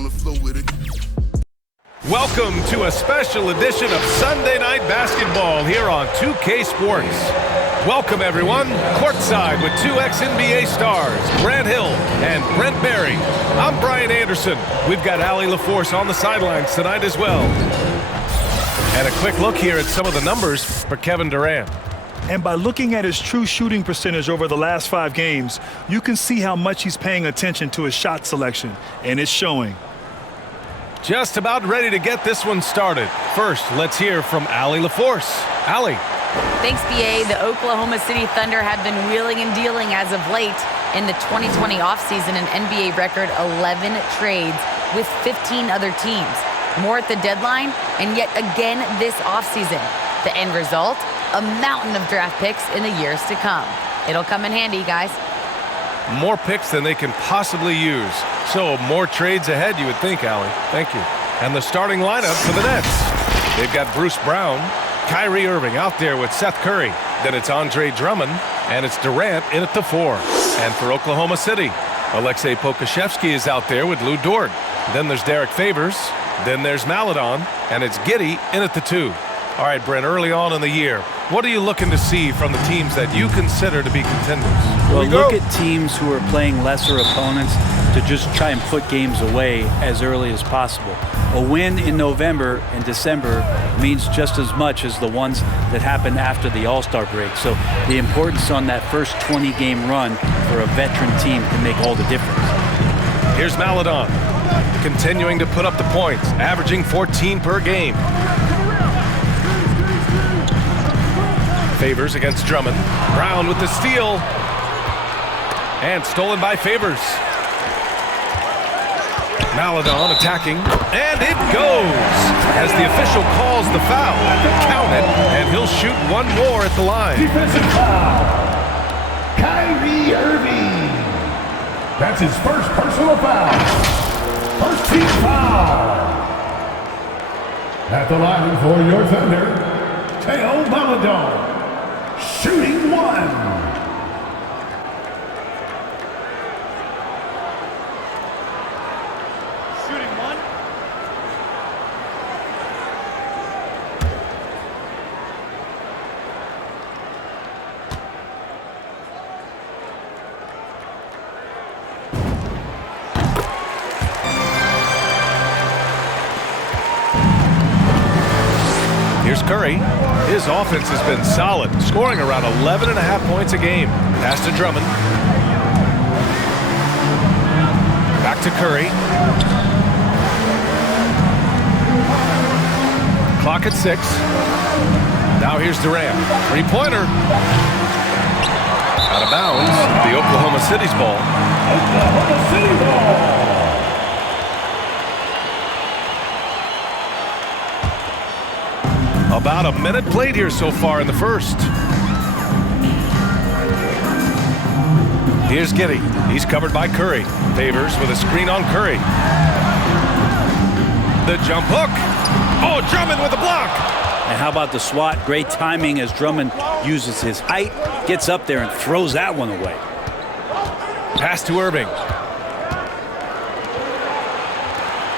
on the floor with it. Welcome to a special edition of Sunday Night Basketball here on 2K Sports. Welcome, everyone, courtside with two ex-NBA stars, Grant Hill and Brent Barry. I'm Brian Anderson. We've got Allie LaForce on the sidelines tonight as well. And a quick look here at some of the numbers for Kevin Durant. And by looking at his true shooting percentage over the last 5 games, you can see how much he's paying attention to his shot selection, and it's showing. Just about ready to get this one started. First, let's hear from Allie LaForce. Allie. Thanks, BA. The Oklahoma City Thunder have been wheeling and dealing as of late. In the 2020 offseason, an NBA record 11 trades with 15 other teams. More at the deadline, and yet again this offseason. The end result? A mountain of draft picks in the years to come. It'll come in handy, guys. More picks than they can possibly use. So more trades ahead, you would think, Allie. Thank you. And the starting lineup for the Nets. They've got Bruce Brown, Kyrie Irving out there with Seth Curry. Then it's Andre Drummond, and it's Durant in at the 4. And for Oklahoma City, Aleksej Pokusevski is out there with Lou Dort. Then there's Derek Favors. Then there's Maledon, and it's Giddey in at the 2. All right, Brent, early on in the year, what are you looking to see from the teams that you consider to be contenders? Well, look at teams who are playing lesser opponents to just try and put games away as early as possible. A win in November and December means just as much as the ones that happen after the All-Star break. So the importance on that first 20-game run for a veteran team can make all the difference. Here's Maledon, continuing to put up the points, averaging 14 per game. Favors against Drummond. Brown with the steal. And stolen by Favors. Maledon attacking. And it goes! As the official calls the foul. Count it, and he'll shoot one more at the line. Defensive foul. Kyrie Irving. That's his first personal foul. First team foul. At the line for your Thunder, Theo Maledon. Shooting 1. Here's Curry. His offense has been solid, scoring around 11.5 points a game. Pass to Drummond. Back to Curry. Clock at 6. Now here's Durant. 3-pointer. Out of bounds. The Oklahoma City's ball. Oklahoma City ball. About a minute played here so far in the first. Here's Giddey. He's covered by Curry. Favors with a screen on Curry. The jump hook. Oh, Drummond with a block. And how about the swat? Great timing as Drummond uses his height, gets up there and throws that one away. Pass to Irving.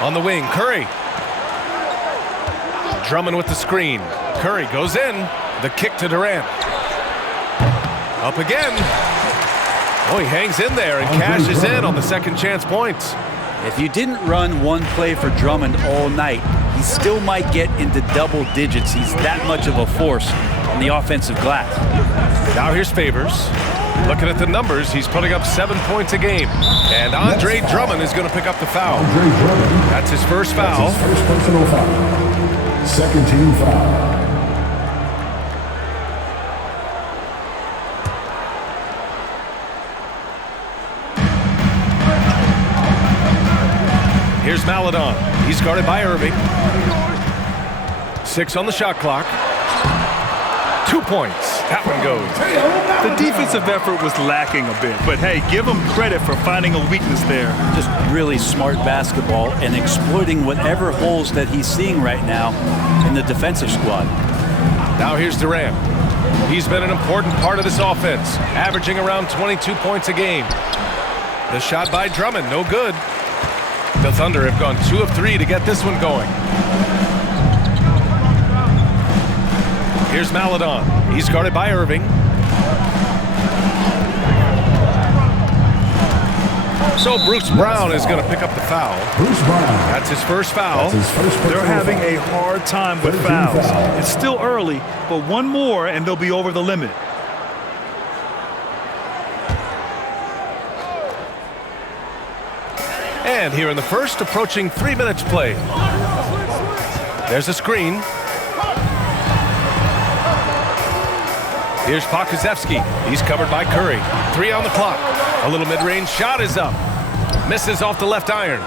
On the wing, Curry. Drummond with the screen. Curry goes in. The kick to Durant. Up again. Oh, he hangs in there and cashes in on the second chance points. If you didn't run one play for Drummond all night, he still might get into double digits. He's that much of a force on the offensive glass. Now here's Favors. Looking at the numbers, he's putting up 7 points a game. And Andre Drummond is going to pick up the foul. That's his first foul. That's his first personal foul. Second team foul. Here's Maledon. He's guarded by Irving. 6 on the shot clock. 2 points. That one goes. The defensive effort was lacking a bit, but hey, give him credit for finding a weakness there. Just really smart basketball and exploiting whatever holes that he's seeing right now in the defensive squad. Now here's Durant. He's been an important part of this offense, averaging around 22 points a game. The shot by Drummond, no good. The Thunder have gone 2 of 3 to get this one going. Here's Maledon. He's guarded by Irving. So Bruce Brown is going to pick up the foul. Bruce Brown. That's his first foul. That's his first They're personal having foul. a hard time with 13 fouls. fouls. It's still early, but one more and they'll be over the limit. And here in the first, approaching 3 minutes played. There's a screen. Here's Pokusevski. He's covered by Curry. 3 on the clock. A little mid-range shot is up. Misses off the left iron.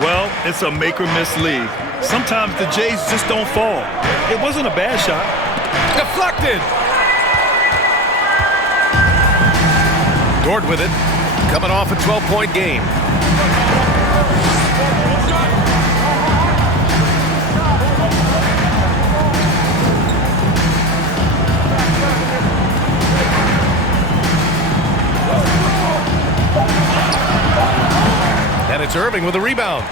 Well, it's a make-or-miss league. Sometimes the Jays just don't fall. It wasn't a bad shot. Deflected. Dort with it. Coming off a 12-point game. And it's Irving with a rebound.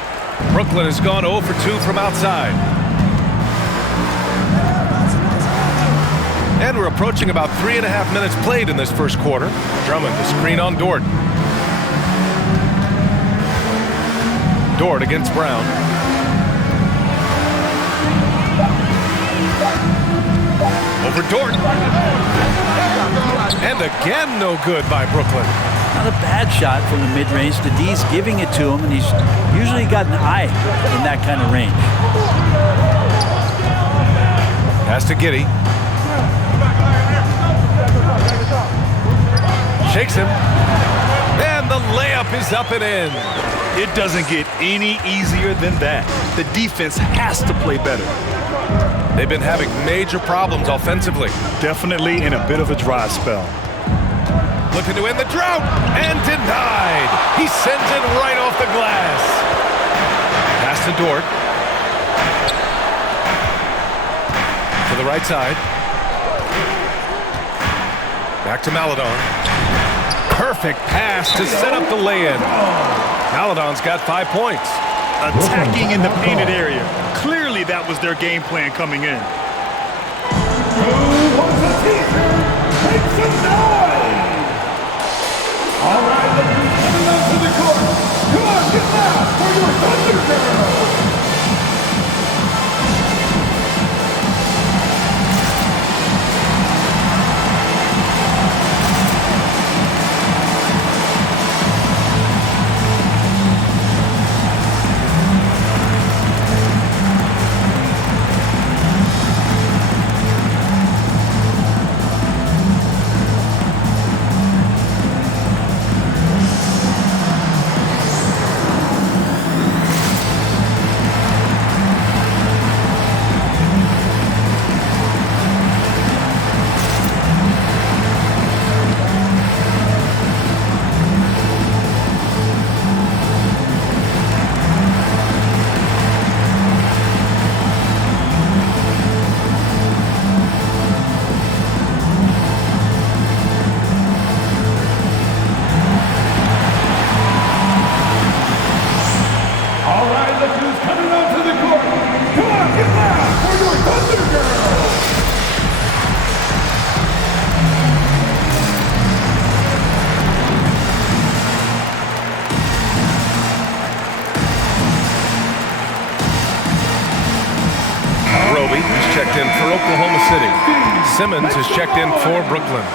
Brooklyn has gone 0 for 2 from outside. And we're approaching about 3.5 minutes played in this first quarter. Drummond to screen on Dort. Dort against Brown. Over Dort. And again, no good by Brooklyn. Not a bad shot from the mid-range. The D's giving it to him, and he's usually got an eye in that kind of range. Pass to Giddey. Shakes him. And the layup is up and in. It doesn't get any easier than that. The defense has to play better. They've been having major problems offensively. Definitely in a bit of a dry spell. Looking to end the drought, and denied. He sends it right off the glass. Pass to Dort. To the right side. Back to Maledon. Perfect pass to set up the lay-in. Maledon's got 5 points. Attacking in the painted area. Clearly that was their game plan coming in. Who wants a teaser? Make some noise! All right, ladies, coming out to the court. Come on, get loud for your Thunder Girls! checked in for Oklahoma City. Simmons is checked in for Brooklyn.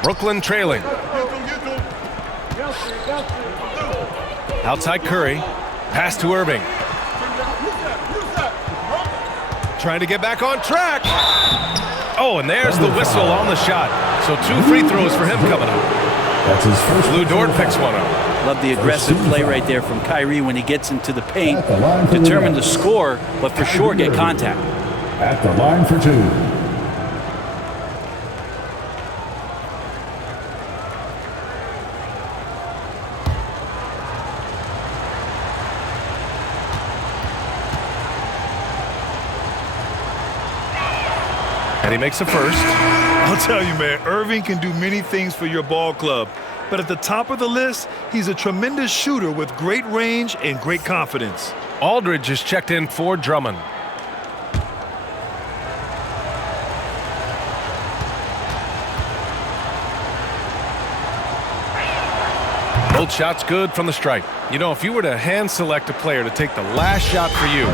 Brooklyn trailing. Outside Curry. Pass to Irving. Trying to get back on track. Oh, and there's the whistle on the shot. So 2 free throws for him coming up. That's his first. Lou Dort picks one up. Love the aggressive play right there from Kyrie when he gets into the paint. Determined to score, but for sure get contact. at the line for two. And he makes a first. I'll tell you, man, Irving can do many things for your ball club. But at the top of the list, he's a tremendous shooter with great range and great confidence. Aldridge is checked in for Drummond. Both shots good from the stripe. You know, if you were to hand select a player to take the last shot for you,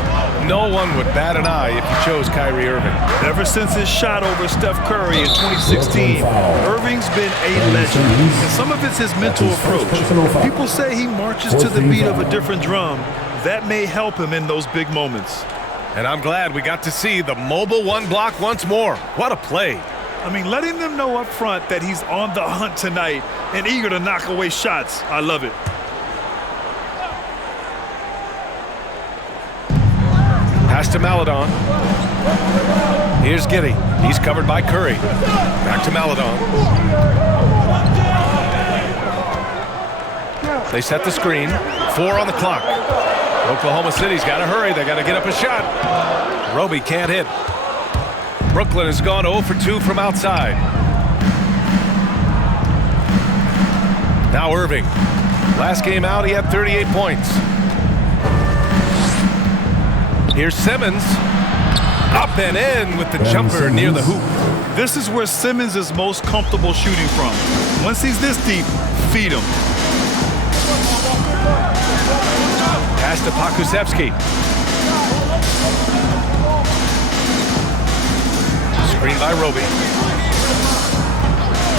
no one would bat an eye if you chose Kyrie Irving. Ever since his shot over Steph Curry in 2016, Irving's been a legend. And some of it's his mental approach. People say he marches to the beat of a different drum. That may help him in those big moments. And I'm glad we got to see the mobile one block once more. What a play. I mean, letting them know up front that he's on the hunt tonight and eager to knock away shots. I love it. Pass to Maledon. Here's Giddey. He's covered by Curry. Back to Maledon. They set the screen. 4 on the clock. Oklahoma City's got to hurry. They got to get up a shot. Roby can't hit. Brooklyn has gone 0 for 2 from outside. Now Irving. Last game out, he had 38 points. Here's Simmons. Up and in with the jumper near the hoop. This is where Simmons is most comfortable shooting from. Once he's this deep, feed him. Pass to Pokusevski. Screen by Roby.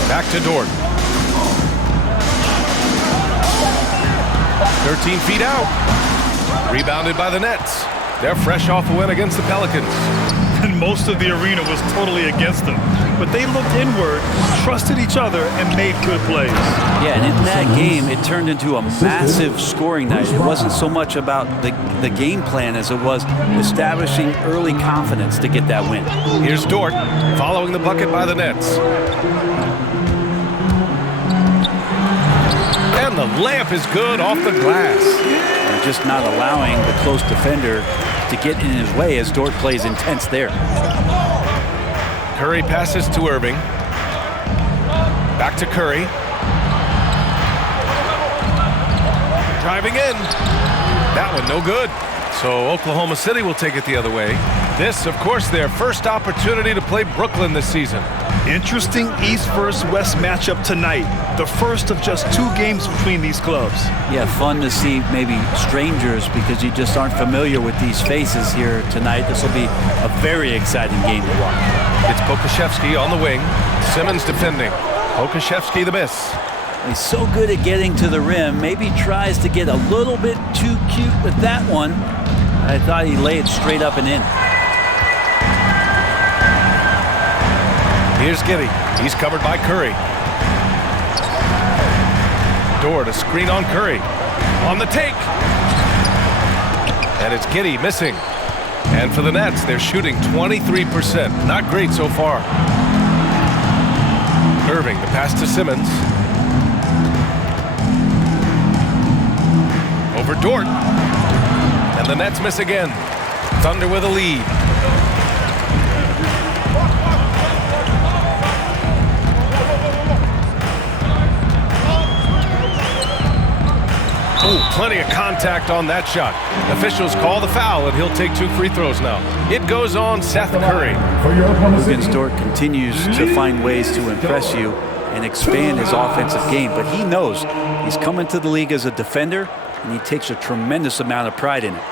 Back to Dort. 13 feet out. Rebounded by the Nets. They're fresh off a win against the Pelicans. And most of the arena was totally against them. But they looked inward, trusted each other, and made good plays. Yeah, and in that game, it turned into a massive scoring night. It wasn't so much about the game plan as it was establishing early confidence to get that win. Here's Dort, following the bucket by the Nets. And the layup is good off the glass. And just not allowing the close defender to get in his way as Dort plays intense there. Curry passes to Irving. Back to Curry. Driving in. That one no good. So Oklahoma City will take it the other way. This, of course, their first opportunity to play Brooklyn this season. Interesting East versus West matchup tonight. The first of just 2 games between these clubs. Yeah, fun to see maybe strangers because you just aren't familiar with these faces here tonight. This will be a very exciting game to watch. It's Pokusevski on the wing. Simmons defending. Pokusevski the miss. He's so good at getting to the rim. Maybe tries to get a little bit too cute with that one. I thought he laid it straight up and in. Here's Giddey. He's covered by Curry. Dort, a screen on Curry. On the take. And it's Giddey missing. And for the Nets, they're shooting 23%. Not great so far. Irving, the pass to Simmons. Over Dort. And the Nets miss again. Thunder with a lead. Oh, plenty of contact on that shot. Officials call the foul, and he'll take 2 free throws now. It goes on Seth Curry. Vince Dort continues to find ways to impress you and expand his offensive game, but he knows he's coming to the league as a defender, and he takes a tremendous amount of pride in it.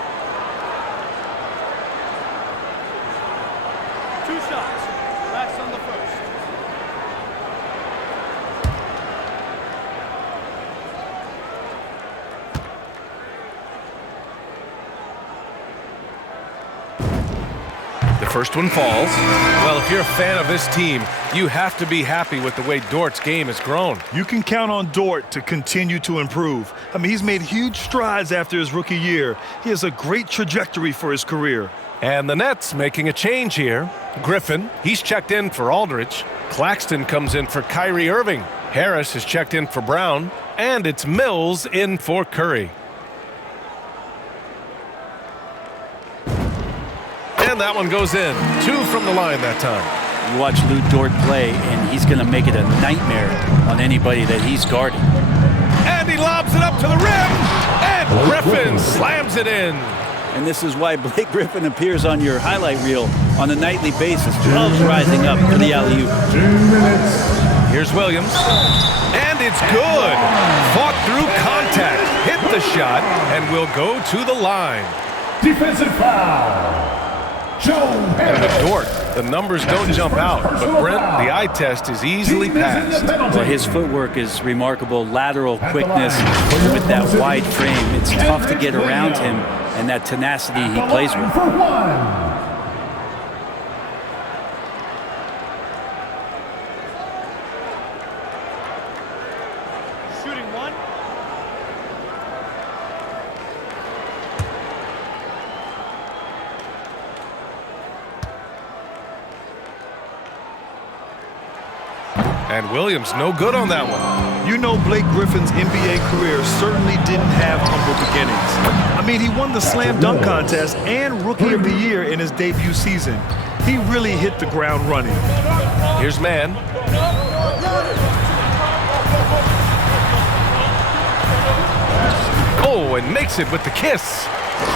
2 shots. That's on the first. The first one falls. Well, if you're a fan of this team, you have to be happy with the way Dort's game has grown. You can count on Dort to continue to improve. I mean, he's made huge strides after his rookie year. He has a great trajectory for his career. And the Nets making a change here. Griffin, he's checked in for Aldridge. Claxton comes in for Kyrie Irving. Harris is checked in for Brown. And it's Mills in for Curry. And that one goes in. 2 from the line that time. You watch Lou Dort play, and he's going to make it a nightmare on anybody that he's guarding. And he lobs it up to the rim. And Griffin slams it in. And this is why Blake Griffin appears on your highlight reel on a nightly basis. Loves rising up for the alley-oop. 2 minutes. Here's Williams. And it's good. Fought through contact. Hit the shot and will go to the line. Defensive foul. And with Dort, the numbers don't jump out. But Brent, the eye test is easily passed. Well, his footwork is remarkable. Lateral quickness with that wide frame. It's tough to get around him, and that tenacity he plays with. For 1. Shooting 1. And Williams no good on that one. You know Blake Griffin's NBA career certainly didn't have humble beginnings. I mean, he won the slam dunk contest and Rookie of the Year in his debut season. He really hit the ground running. Here's Mann. Oh, and makes it with the kiss.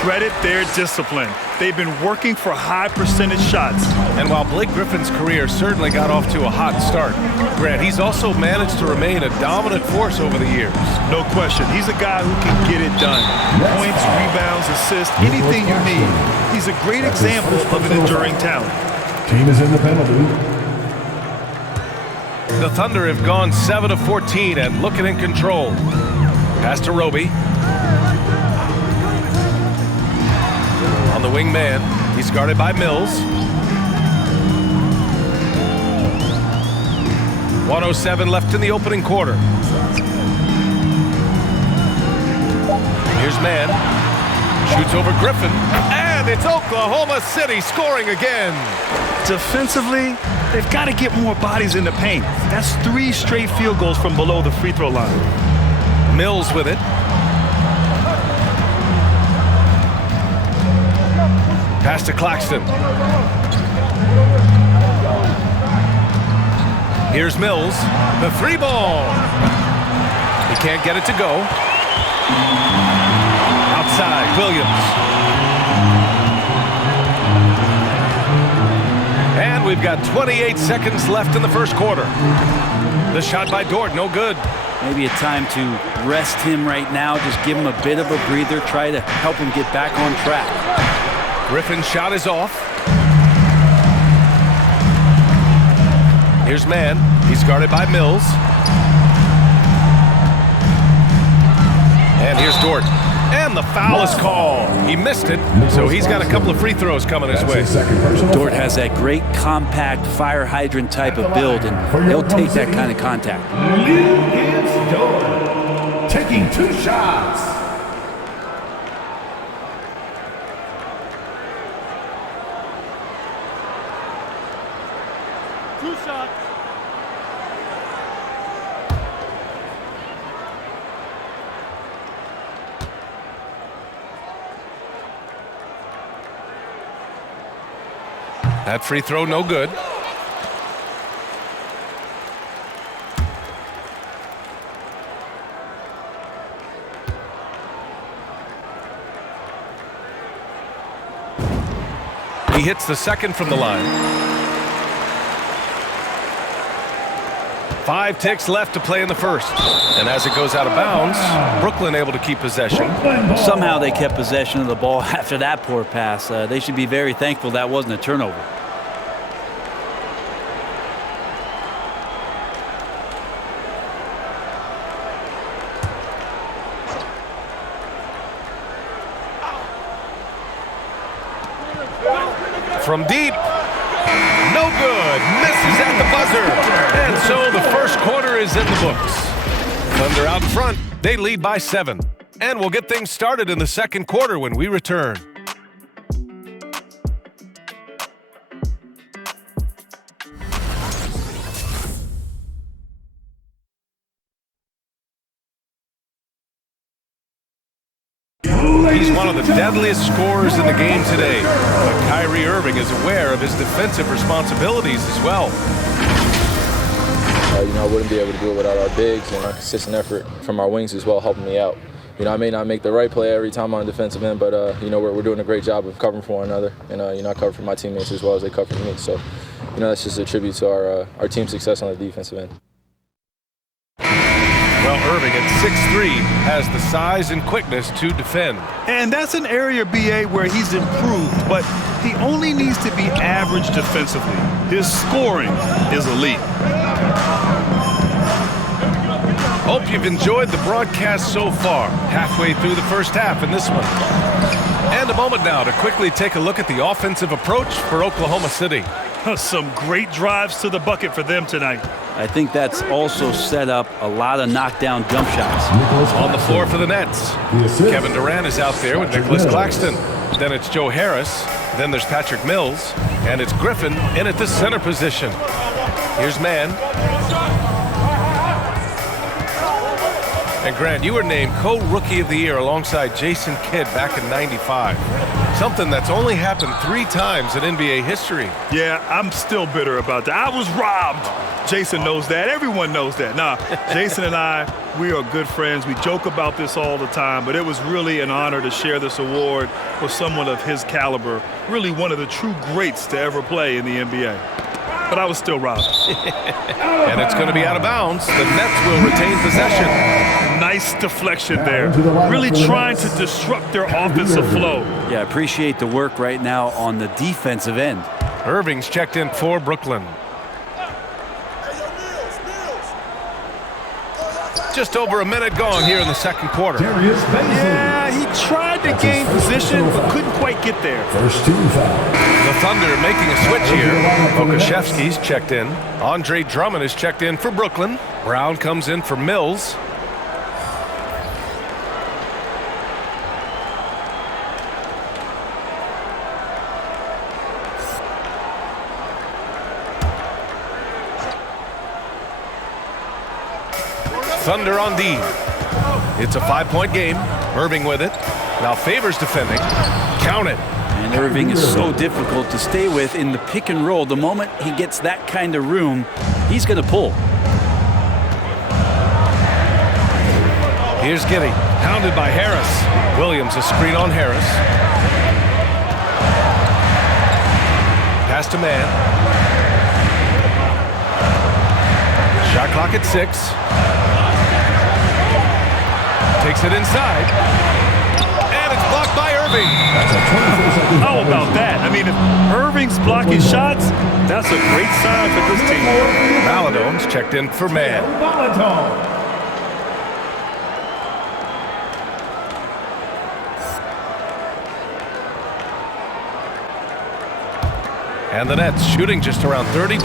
Credit their discipline. They've been working for high percentage shots. And while Blake Griffin's career certainly got off to a hot start, Grant, he's also managed to remain a dominant force over the years. No question. He's a guy who can get it done. Points, rebounds, assists, anything you need. He's a great example of an enduring talent. Team is in the penalty. The Thunder have gone 7 of 14 and looking in control. Pass to Roby. On the wing man, he's guarded by Mills. 1:07 left in the opening quarter. Here's Mann. Shoots over Griffin. And it's Oklahoma City scoring again. Defensively, they've got to get more bodies in the paint. That's 3 straight field goals from below the free throw line. Mills with it. Pass to Claxton. Here's Mills. The 3-ball. He can't get it to go. Outside, Williams. And we've got 28 seconds left in the first quarter. The shot by Dort, no good. Maybe a time to rest him right now. Just give him a bit of a breather. Try to help him get back on track. Griffin's shot is off. Here's Mann. He's guarded by Mills. And here's Dort. And the foul is called. He missed it, so he's got a couple of free throws coming his way. Dort has that great compact fire hydrant type of build, and he'll take that kind of contact. Against Dort. Taking 2 shots. Two shots. That free throw, no good. He hits the second from the line. 5 ticks left to play in the first. And as it goes out of bounds, Brooklyn able to keep possession. Somehow they kept possession of the ball after that poor pass. They should be very thankful that wasn't a turnover. From deep. No good. Misses at the buzzer. And so the first quarter is in the books. Thunder out in front. They lead by 7. And we'll get things started in the second quarter when we return. one of the deadliest scorers in the game today. But Kyrie Irving is aware of his defensive responsibilities as well. I wouldn't be able to do it without our bigs and our consistent effort from our wings as well, helping me out. I may not make the right play every time on the defensive end, but, we're doing a great job of covering for one another. And, I cover for my teammates as well as they cover for me. So, that's just a tribute to our team's success on the defensive end. Well, Irving at 6'3" has the size and quickness to defend. And that's an area, BA, where he's improved, but he only needs to be average defensively. His scoring is elite. Hope you've enjoyed the broadcast so far. Halfway through the first half in this one. And a moment now to quickly take a look at the offensive approach for Oklahoma City. Some great drives to the bucket for them tonight. I think that's also set up a lot of knockdown jump shots. On the floor for the Nets, Kevin Durant is out there with Nicholas Claxton. Then it's Joe Harris. Then there's Patrick Mills. And it's Griffin in at the center position. Here's Mann. And Grant, you were named co-rookie of the year alongside Jason Kidd back in '95. Something that's only happened 3 times in NBA history. Yeah, I'm still bitter about that. I was robbed. Jason knows that. Everyone knows that. Nah, Jason and I, we are good friends. We joke about this all the time, but it was really an honor to share this award with someone of his caliber, really one of the true greats to ever play in the NBA. But I was still robbed. And it's going to be out of bounds. The Nets will retain possession. Nice deflection there. Really trying to disrupt their offensive flow. Yeah, appreciate the work right now on the defensive end. Irving's checked in for Brooklyn. Just over a minute gone here in the second quarter. Yeah, he tried to gain position, but couldn't quite get there. First team foul. The Thunder making a switch here. Okashevsky's checked in. Andre Drummond is checked in for Brooklyn. Brown comes in for Mills. Thunder on D. It's a 5-point game. Irving with it. Now Favors defending. Count it. And Irving is so difficult to stay with in the pick and roll. The moment he gets that kind of room, he's going to pull. Here's Giddey. Pounded by Harris. Williams a screen on Harris. Pass to Mann. Shot clock at 6. Takes it inside. And it's blocked by Irving. How about that? I mean, if Irving's blocking shots, that's a great sign for this team. Maladone's checked in for Mann. And the Nets shooting just around 32%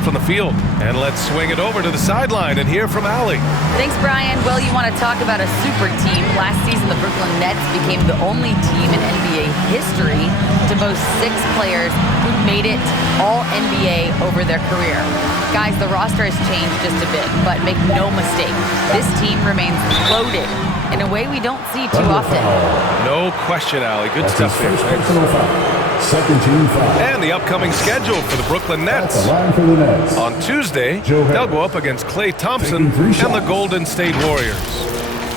from the field. And let's swing it over to the sideline and hear from Allie. Thanks, Brian. Well, you want to talk about a super team. Last season, the Brooklyn Nets became the only team in NBA history to boast 6 players who made it all NBA over their career. Guys, the roster has changed just a bit, but make no mistake, this team remains loaded in a way we don't see too often. No question, Allie. Good stuff there. Second team foul. And the upcoming schedule for the Brooklyn Nets. That's the line for the Nets. On Tuesday, they'll go up against Klay Thompson and the Golden State Warriors.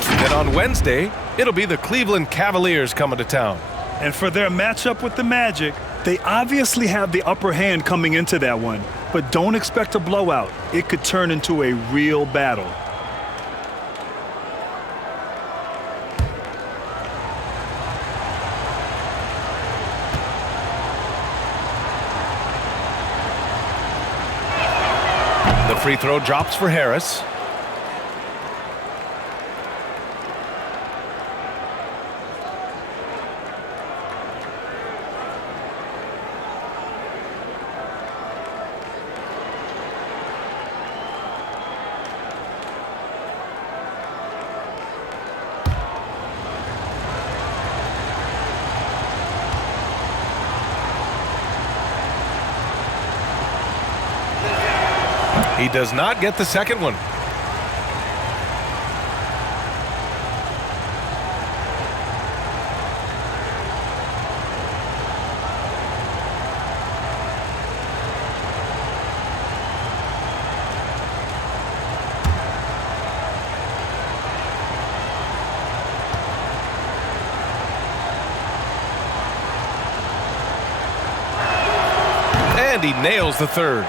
Then on Wednesday, it'll be the Cleveland Cavaliers coming to town. And for their matchup with the Magic, they obviously have the upper hand coming into that one. But don't expect a blowout. It could turn into a real battle. The free throw drops for Harris. He does not get the second one. And he nails the third.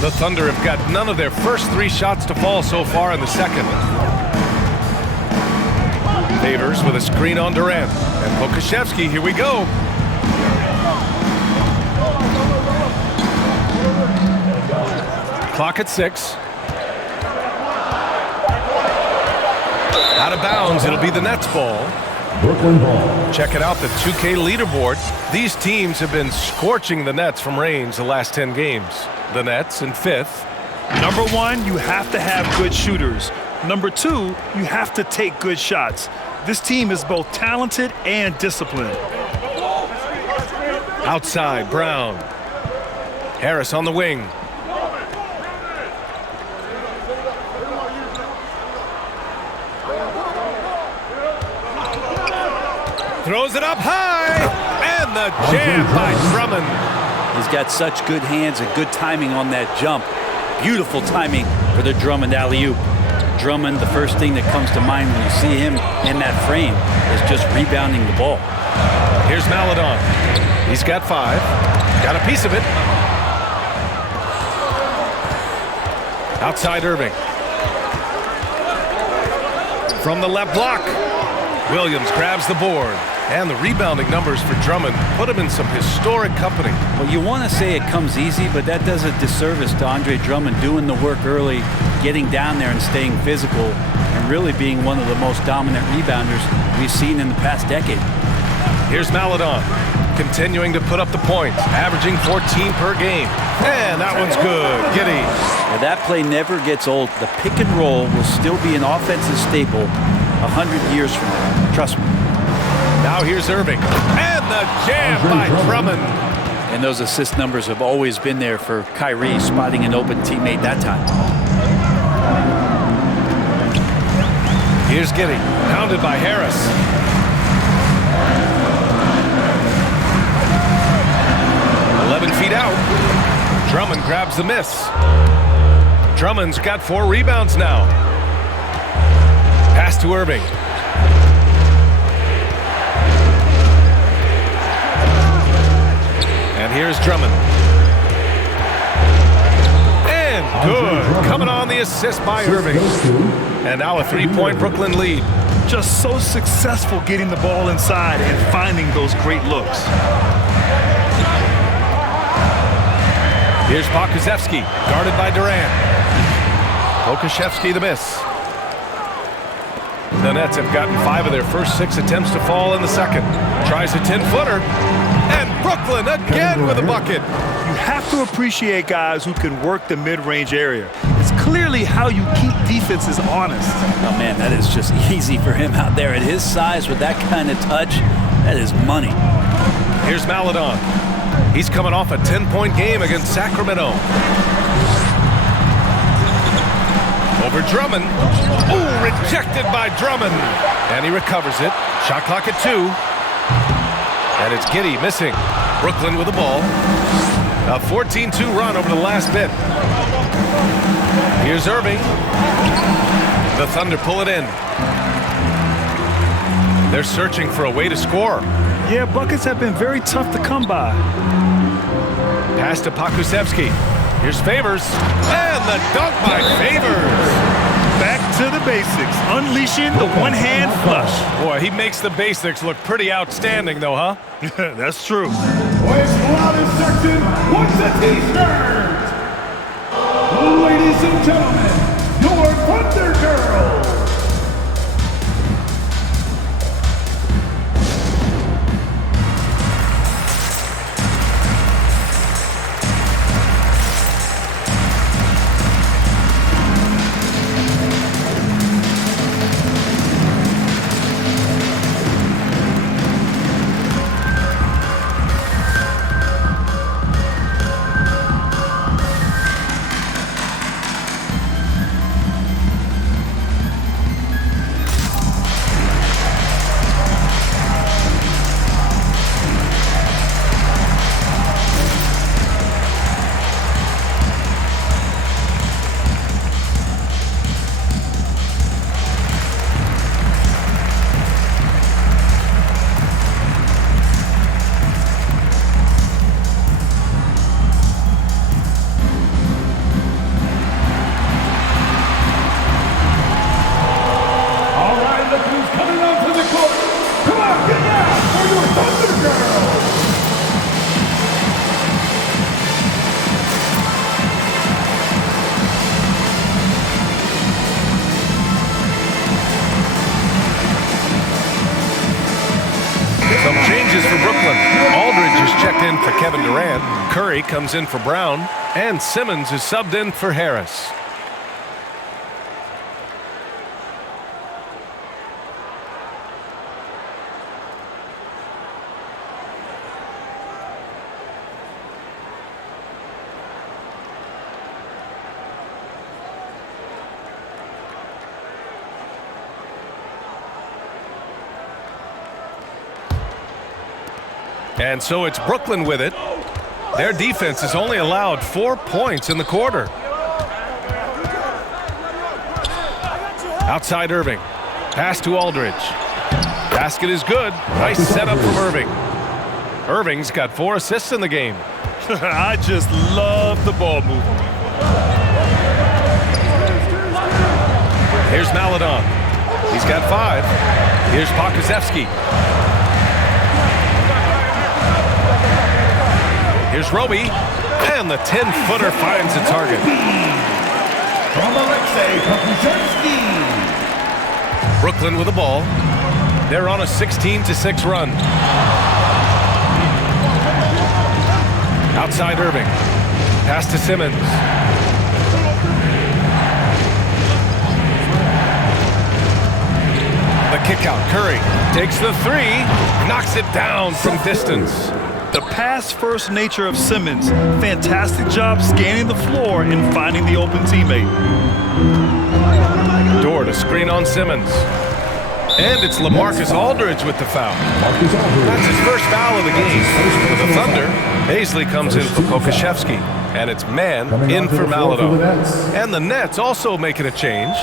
The Thunder have got none of their first 3 shots to fall so far in the second. Favors with a screen on Durant. And Pokusevski, here we go. Clock at 6. Out of bounds, it'll be the Nets ball. Brooklyn ball. Checking out the 2K leaderboard. These teams have been scorching the Nets from range the last 10 games. The Nets in 5th. Number 1, you have to have good shooters. Number 2, you have to take good shots. This team is both talented and disciplined. Outside, Brown. Harris on the wing. Throws it up high, and the jam by Drummond. He's got such good hands and good timing on that jump. Beautiful timing for the Drummond alley-oop. Drummond, the first thing that comes to mind when you see him in that frame is just rebounding the ball. Here's Maledon. He's got 5. Got a piece of it. Outside Irving. From the left block. Williams grabs the board. And the rebounding numbers for Drummond put him in some historic company. Well, you want to say it comes easy, but that does a disservice to Andre Drummond doing the work early, getting down there and staying physical, and really being one of the most dominant rebounders we've seen in the past decade. Here's Maledon, continuing to put up the points, averaging 14 per game. And that one's good. Giddey. Now, that play never gets old. The pick and roll will still be an offensive staple 100 years from now. Trust me. Now here's Irving. And the jam by Drummond. And those assist numbers have always been there for Kyrie, spotting an open teammate that time. Here's Giddey, pounded by Harris. Feet out. Drummond grabs the miss. Drummond's got 4 rebounds now. Pass to Irving. And here's Drummond. And good. Coming on the assist by Irving. And now a 3-point Brooklyn lead. Just so successful getting the ball inside and finding those great looks. Here's Pokusevski, guarded by Durant. Pokusevski the miss. The Nets have gotten 5 of their first 6 attempts to fall in the second. Tries a 10-footer. And Brooklyn again with a bucket. You have to appreciate guys who can work the mid-range area. It's clearly how you keep defenses honest. Oh, man, that is just easy for him out there. At his size, with that kind of touch, that is money. Here's Maledon. He's coming off a 10-point game against Sacramento. Over Drummond. Oh, rejected by Drummond. And he recovers it. Shot clock at 2. And it's Giddey missing. Brooklyn with the ball. A 14-2 run over the last bit. Here's Irving. The Thunder pull it in. They're searching for a way to score. Yeah, buckets have been very tough to come by. Pass to Pokusevski. Here's Favors. And the dunk by Favors. Back to the basics. Unleashing the one-hand flush. Boy, he makes the basics look pretty outstanding, though, huh? That's true. Boys, loudest section, what's the T-shirt? Ladies and gentlemen, your Thunder Girls. for Kevin Durant. Curry comes in for Brown. And Simmons is subbed in for Harris. And so it's Brooklyn with it. Their defense has only allowed 4 points in the quarter. Outside Irving. Pass to Aldridge. Basket is good. Nice setup from Irving. Irving's got 4 assists in the game. I just love the ball movement. Here's Maledon. He's got 5. Here's Pokusevski. Here's Roby, and the 10-footer finds a target. Brooklyn with the ball. They're on a 16-6 run. Outside Irving. Pass to Simmons. The kick out. Curry takes the 3, knocks it down from distance. The pass-first nature of Simmons. Fantastic job scanning the floor and finding the open teammate. Dort to screen on Simmons. And it's LaMarcus Aldridge with the foul. That's his first foul of the game. For the Thunder, Paisley comes in for Pokusevski. And it's man in for Maledon. And the Nets also making a change.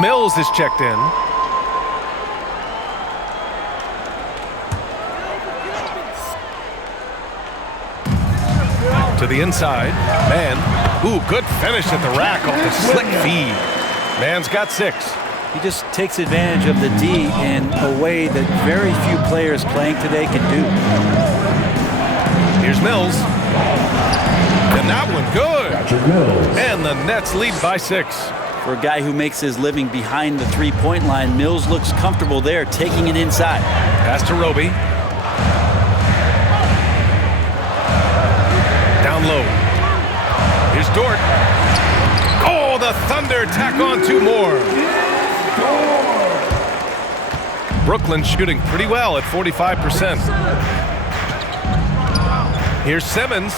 Mills is checked in. To the inside. Man. Ooh, good finish at the rack off the slick feed. Man's got 6. He just takes advantage of the D in a way that very few players playing today can do. Here's Mills. And that one good. And the Nets lead by 6. For a guy who makes his living behind the three-point line, Mills looks comfortable there, taking it inside. Pass to Roby. Down low. Here's Dort. Oh, the Thunder tack on 2 more. Brooklyn shooting pretty well at 45%. Here's Simmons.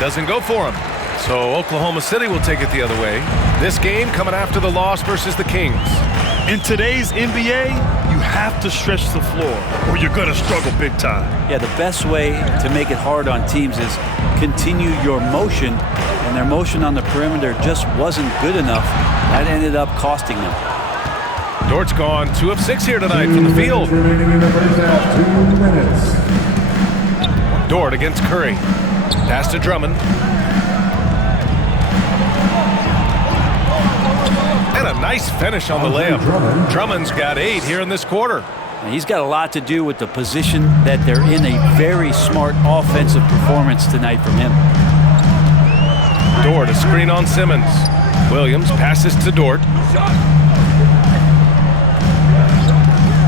Doesn't go for him. So Oklahoma City will take it the other way. This game coming after the loss versus the Kings. In today's NBA, you have to stretch the floor or you're going to struggle big time. Yeah, the best way to make it hard on teams is continue your motion, and their motion on the perimeter just wasn't good enough. That ended up costing them. Dort's gone 2 of 6 here tonight from the field. Dort against Curry. Pass to Drummond. And a nice finish on the layup. Drummond's got 8 here in this quarter. And he's got a lot to do with the position that they're in. A very smart offensive performance tonight from him. Dort a screen on Simmons. Williams passes to Dort.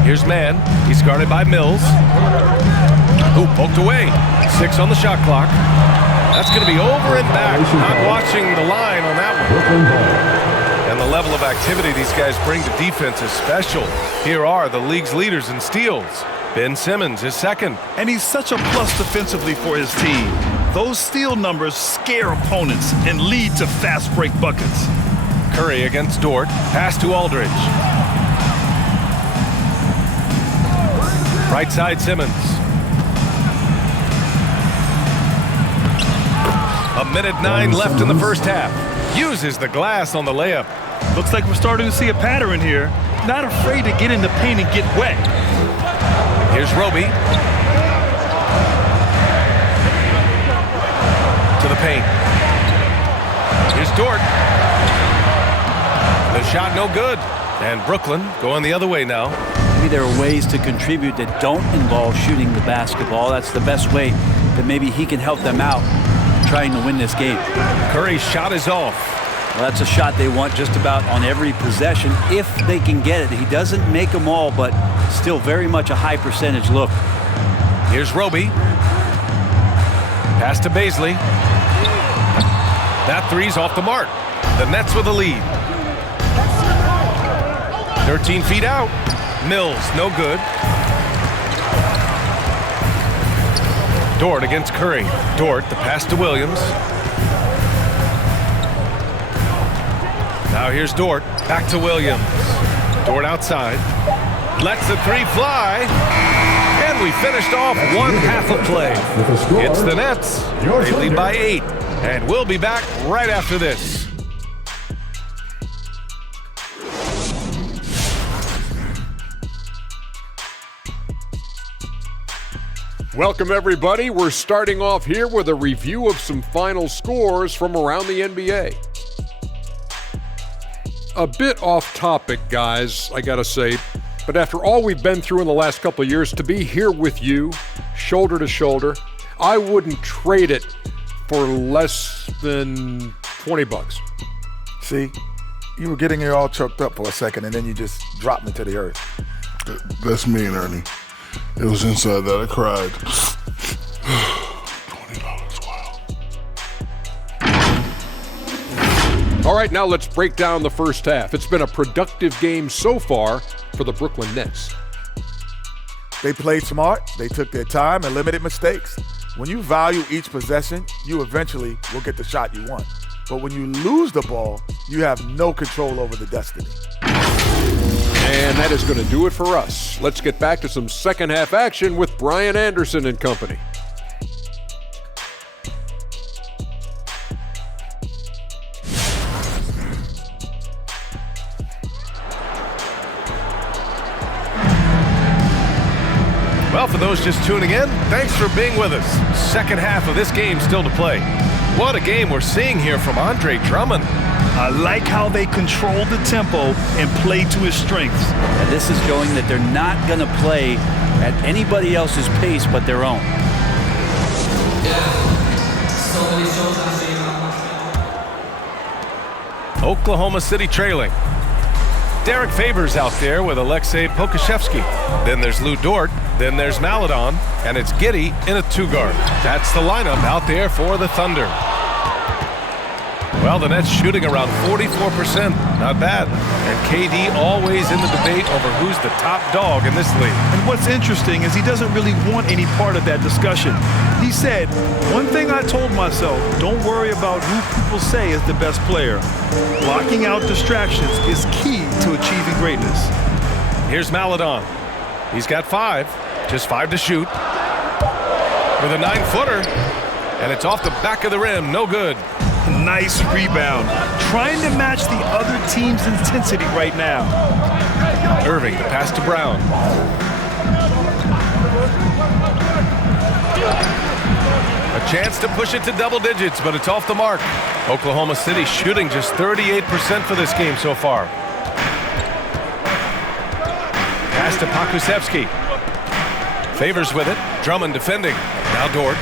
Here's Mann. He's guarded by Mills. Ooh, poked away. 6 on the shot clock. That's going to be over and back. Not watching the line on that one. And the level of activity these guys bring to defense is special. Here are the league's leaders in steals. Ben Simmons is second. And he's such a plus defensively for his team. Those steal numbers scare opponents and lead to fast break buckets. Curry against Dort. Pass to Aldridge. Right side Simmons. A minute 9 left in the first half. Uses the glass on the layup. Looks like we're starting to see a pattern here. Not afraid to get in the paint and get wet. Here's Roby. To the paint. Here's Dort. The shot no good. And Brooklyn going the other way now. Maybe there are ways to contribute that don't involve shooting the basketball. That's the best way that maybe he can help them out trying to win this game. Curry's shot is off. Well, that's a shot they want just about on every possession if they can get it. He doesn't make them all, but still very much a high percentage look. Here's Roby. Pass to Baisley. That three's off the mark. The Nets with a lead. 13 feet out. Mills, no good. Dort against Curry. Dort, the pass to Williams. Now here's Dort. Back to Williams. Dort outside. Lets the three fly. And we finished off one half of play. It's the Nets. They lead by 8. And we'll be back right after this. Welcome, everybody. We're starting off here with a review of some final scores from around the NBA. A bit off topic, guys, I gotta say, but after all we've been through in the last couple of years, to be here with you, shoulder to shoulder, I wouldn't trade it for less than $20. See, you were getting here all choked up for a second, and then you just dropped me to the earth. That's mean, Ernie. It was inside that I cried. $20, wow. All right, now let's break down the first half. It's been a productive game so far for the Brooklyn Nets. They played smart, they took their time and limited mistakes. When you value each possession, you eventually will get the shot you want. But when you lose the ball, you have no control over the destiny. And that is going to do it for us. Let's get back to some second half action with Brian Anderson and company. Well, for those just tuning in, thanks for being with us. Second half of this game still to play. What a game we're seeing here from Andre Drummond. I like how they control the tempo and play to his strengths. And this is showing that they're not going to play at anybody else's pace but their own. Oklahoma City trailing. Derek Favors out there with Alexei Pokusevski. Then there's Lou Dort. Then there's Maledon. And it's Giddey in a 2-guard. That's the lineup out there for the Thunder. Well, the Nets shooting around 44%. Not bad. And KD always in the debate over who's the top dog in this league. And what's interesting is he doesn't really want any part of that discussion. He said, one thing I told myself, don't worry about who people say is the best player. Blocking out distractions is key to achieving greatness. Here's Maledon. He's got 5. Just 5 to shoot. With a 9-footer. And it's off the back of the rim. No good. Nice rebound. Trying to match the other team's intensity right now. Irving, the pass to Brown. A chance to push it to double digits, but it's off the mark. Oklahoma City shooting just 38% for this game so far. Pass to Pokusevski. Favors with it. Drummond defending. Now Dort.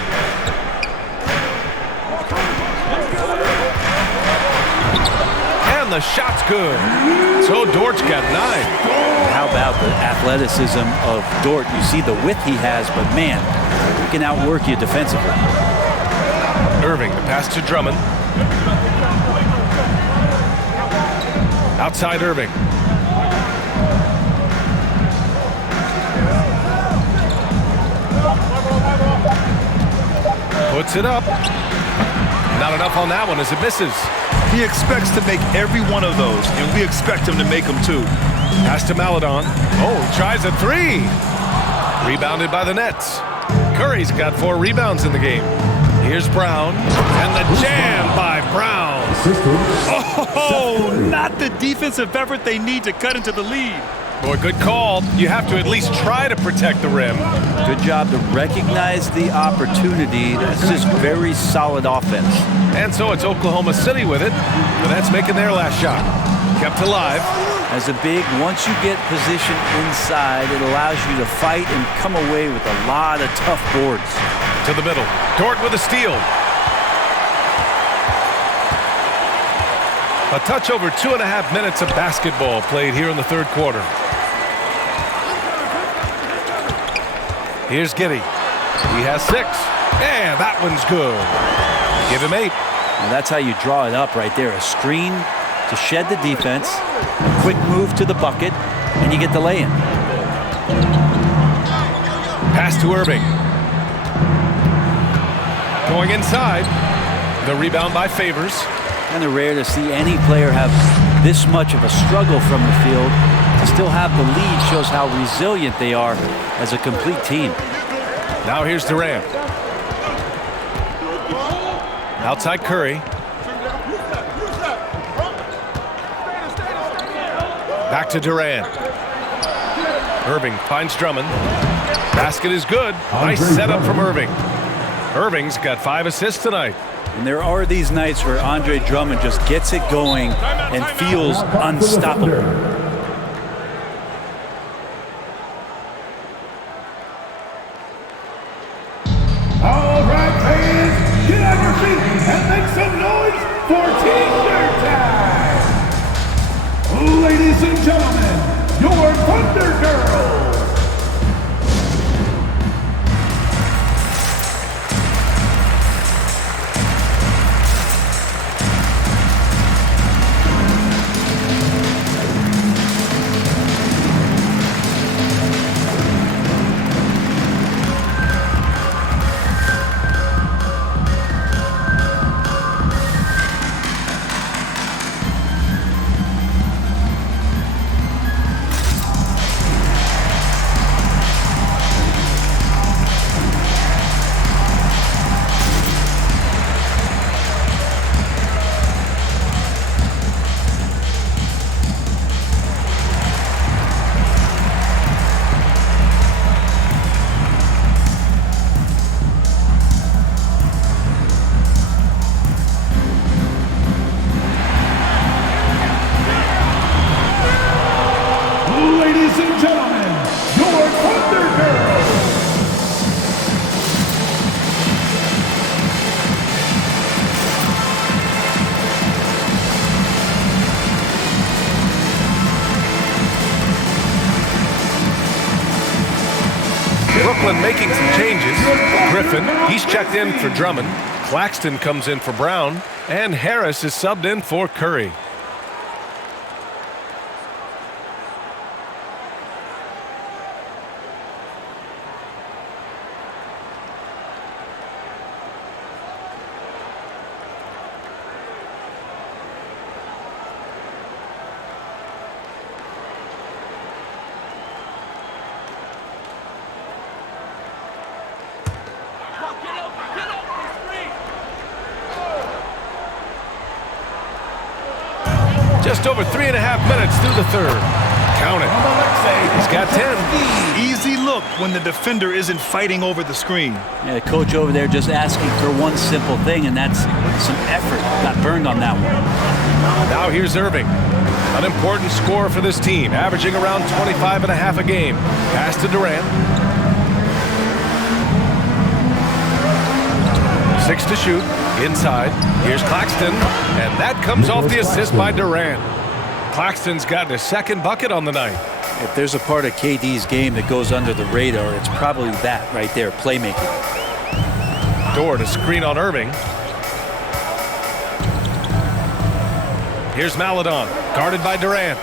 The shot's good. So Dort's got 9. How about the athleticism of Dort? You see the width he has, but man, he can outwork you defensively. Irving, the pass to Drummond. Outside Irving. Puts it up. Not enough on that one as it misses. He expects to make every one of those, and we expect him to make them too. Pass to Maledon. Oh, tries a 3. Rebounded by the Nets. Curry's got 4 rebounds in the game. Here's Brown, and the jam by Brown. Oh, not the defensive effort they need to cut into the lead. Boy, good call. You have to at least try to protect the rim. Good job to recognize the opportunity. That's just very solid offense. And so it's Oklahoma City with it. The Nets making their last shot. Kept alive. As a big, once you get position inside, it allows you to fight and come away with a lot of tough boards. To the middle. Dort with a steal. A touch over 2.5 minutes of basketball played here in the third quarter. Here's Giddey. He has 6. And that one's good. Give him 8. And that's how you draw it up right there. A screen to shed the defense, a quick move to the bucket, and you get the lay-in. Pass to Irving. Going inside. The rebound by Favors. Kind of rare to see any player have this much of a struggle from the field. To still have the lead shows how resilient they are as a complete team. Now here's Durant. Outside Curry. Back to Durant. Irving finds Drummond. Basket is good. Nice setup from Irving. Irving's got 5 assists tonight. And there are these nights where Andre Drummond just gets it going and feels unstoppable. All right, fans, get on your feet and make some noise for T-shirt time. Ladies and gentlemen, your Thunder Girls. Ladies and gentlemen, your Thunder Girls. Brooklyn making some changes. Griffin, he's checked in for Drummond. Claxton comes in for Brown. And Harris is subbed in for Curry. Just over 3.5 minutes through the third. Count it. He's got 10. Easy look when the defender isn't fighting over the screen. Yeah, the coach over there just asking for one simple thing, and that's some effort. Got burned on that one. Now here's Irving. An important scorer for this team, averaging around 25.5 a game. Pass to Durant. 6 to shoot. Inside. Here's Claxton. And that comes off the assist by Durant. Claxton's gotten his second bucket on the night. If there's a part of KD's game that goes under the radar, it's probably that right there, playmaking. Door to screen on Irving. Here's Maledon, guarded by Durant.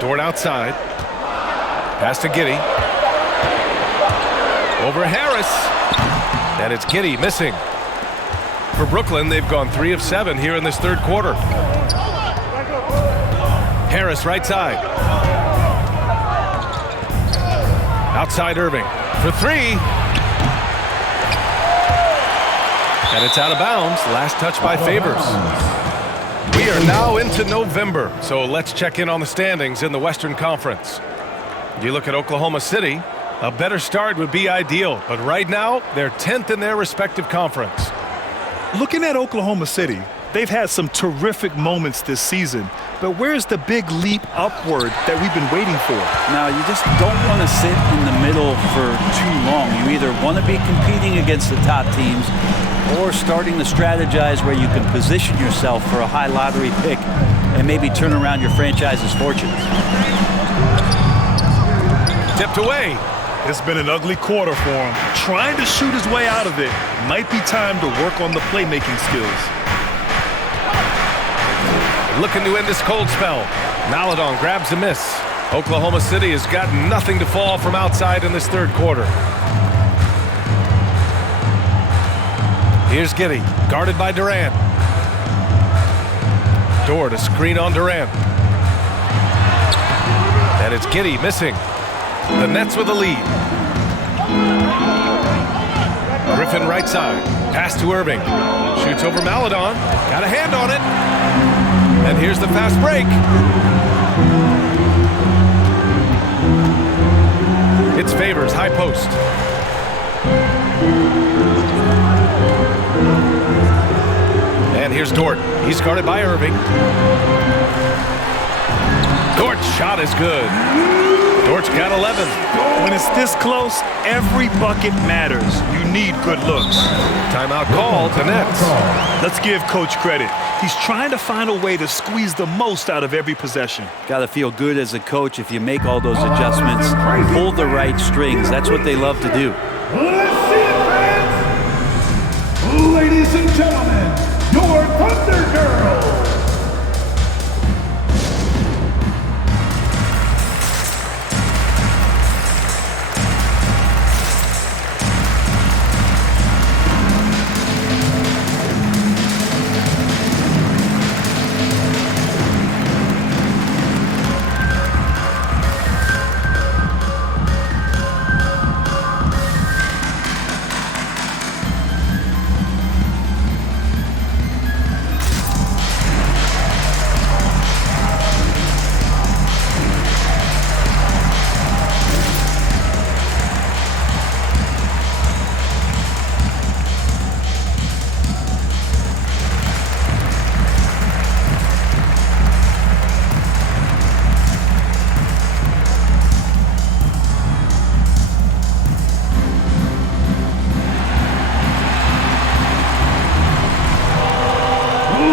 Dort outside. Pass to Giddey. Over Harris. And it's Giddey missing. For Brooklyn, they've gone 3 of 7 here in this third quarter. Harris right side. Outside Irving for 3. And it's out of bounds. Last touch by Favors. We are now into November, so let's check in on the standings in the Western Conference. You look at Oklahoma City, a better start would be ideal, but right now they're 10th in their respective conference. Looking at Oklahoma City, they've had some terrific moments this season, but where's the big leap upward that we've been waiting for? Now, you just don't want to sit in the middle for too long. You either want to be competing against the top teams or starting to strategize where you can position yourself for a high lottery pick and maybe turn around your franchise's fortunes. Tipped away. It's been an ugly quarter for him. Trying to shoot his way out of it. Might be time to work on the playmaking skills. Looking to end this cold spell. Maladon grabs a miss. Oklahoma City has got nothing to fall from outside in this third quarter. Here's Giddey, guarded by Durant. Dort to screen on Durant. And it's Giddey missing. The Nets with a lead. Griffin right side. Pass to Irving. Shoots over Maladon. Got a hand on it. And here's the fast break. It's Favors, high post. And here's Dort. He's guarded by Irving. Dort's shot is good. Dort's got 11. When it's this close, every bucket matters. You need good looks. Timeout called to Nets. Let's give Coach credit. He's trying to find a way to squeeze the most out of every possession. Got to feel good as a coach if you make all those adjustments, pull the right strings. That's what they love to do. Let's see it, fans! Ladies and gentlemen, your Thunder Girls!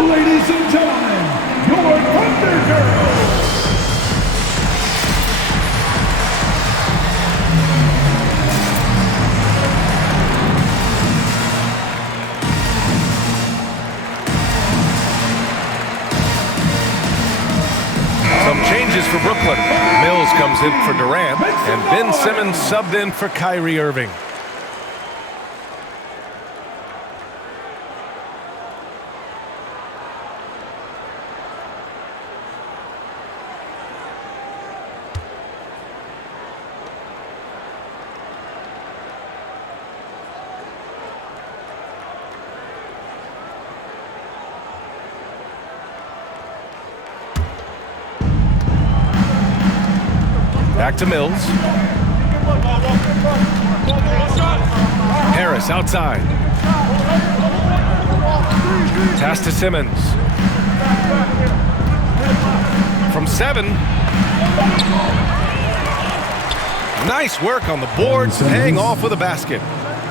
Ladies and gentlemen, your Thunder Girls! Some changes for Brooklyn. Mills comes in for Durant, and Ben Simmons subbed in for Kyrie Irving. Back to Mills. Harris outside. Pass to Simmons. From 7. Nice work on the boards, paying off with a basket.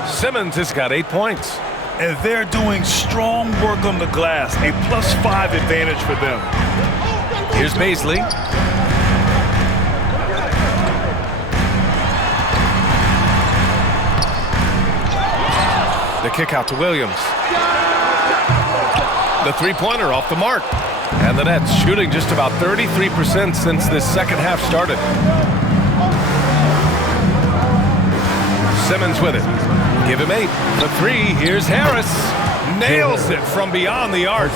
Simmons has got 8 points. And they're doing strong work on the glass, a +5 advantage for them. Here's Baisley. The kick out to Williams. The three-pointer off the mark. And the Nets shooting just about 33% since this second half started. Simmons with it. Give him 8. The 3. Here's Harris. Nails it from beyond the arc.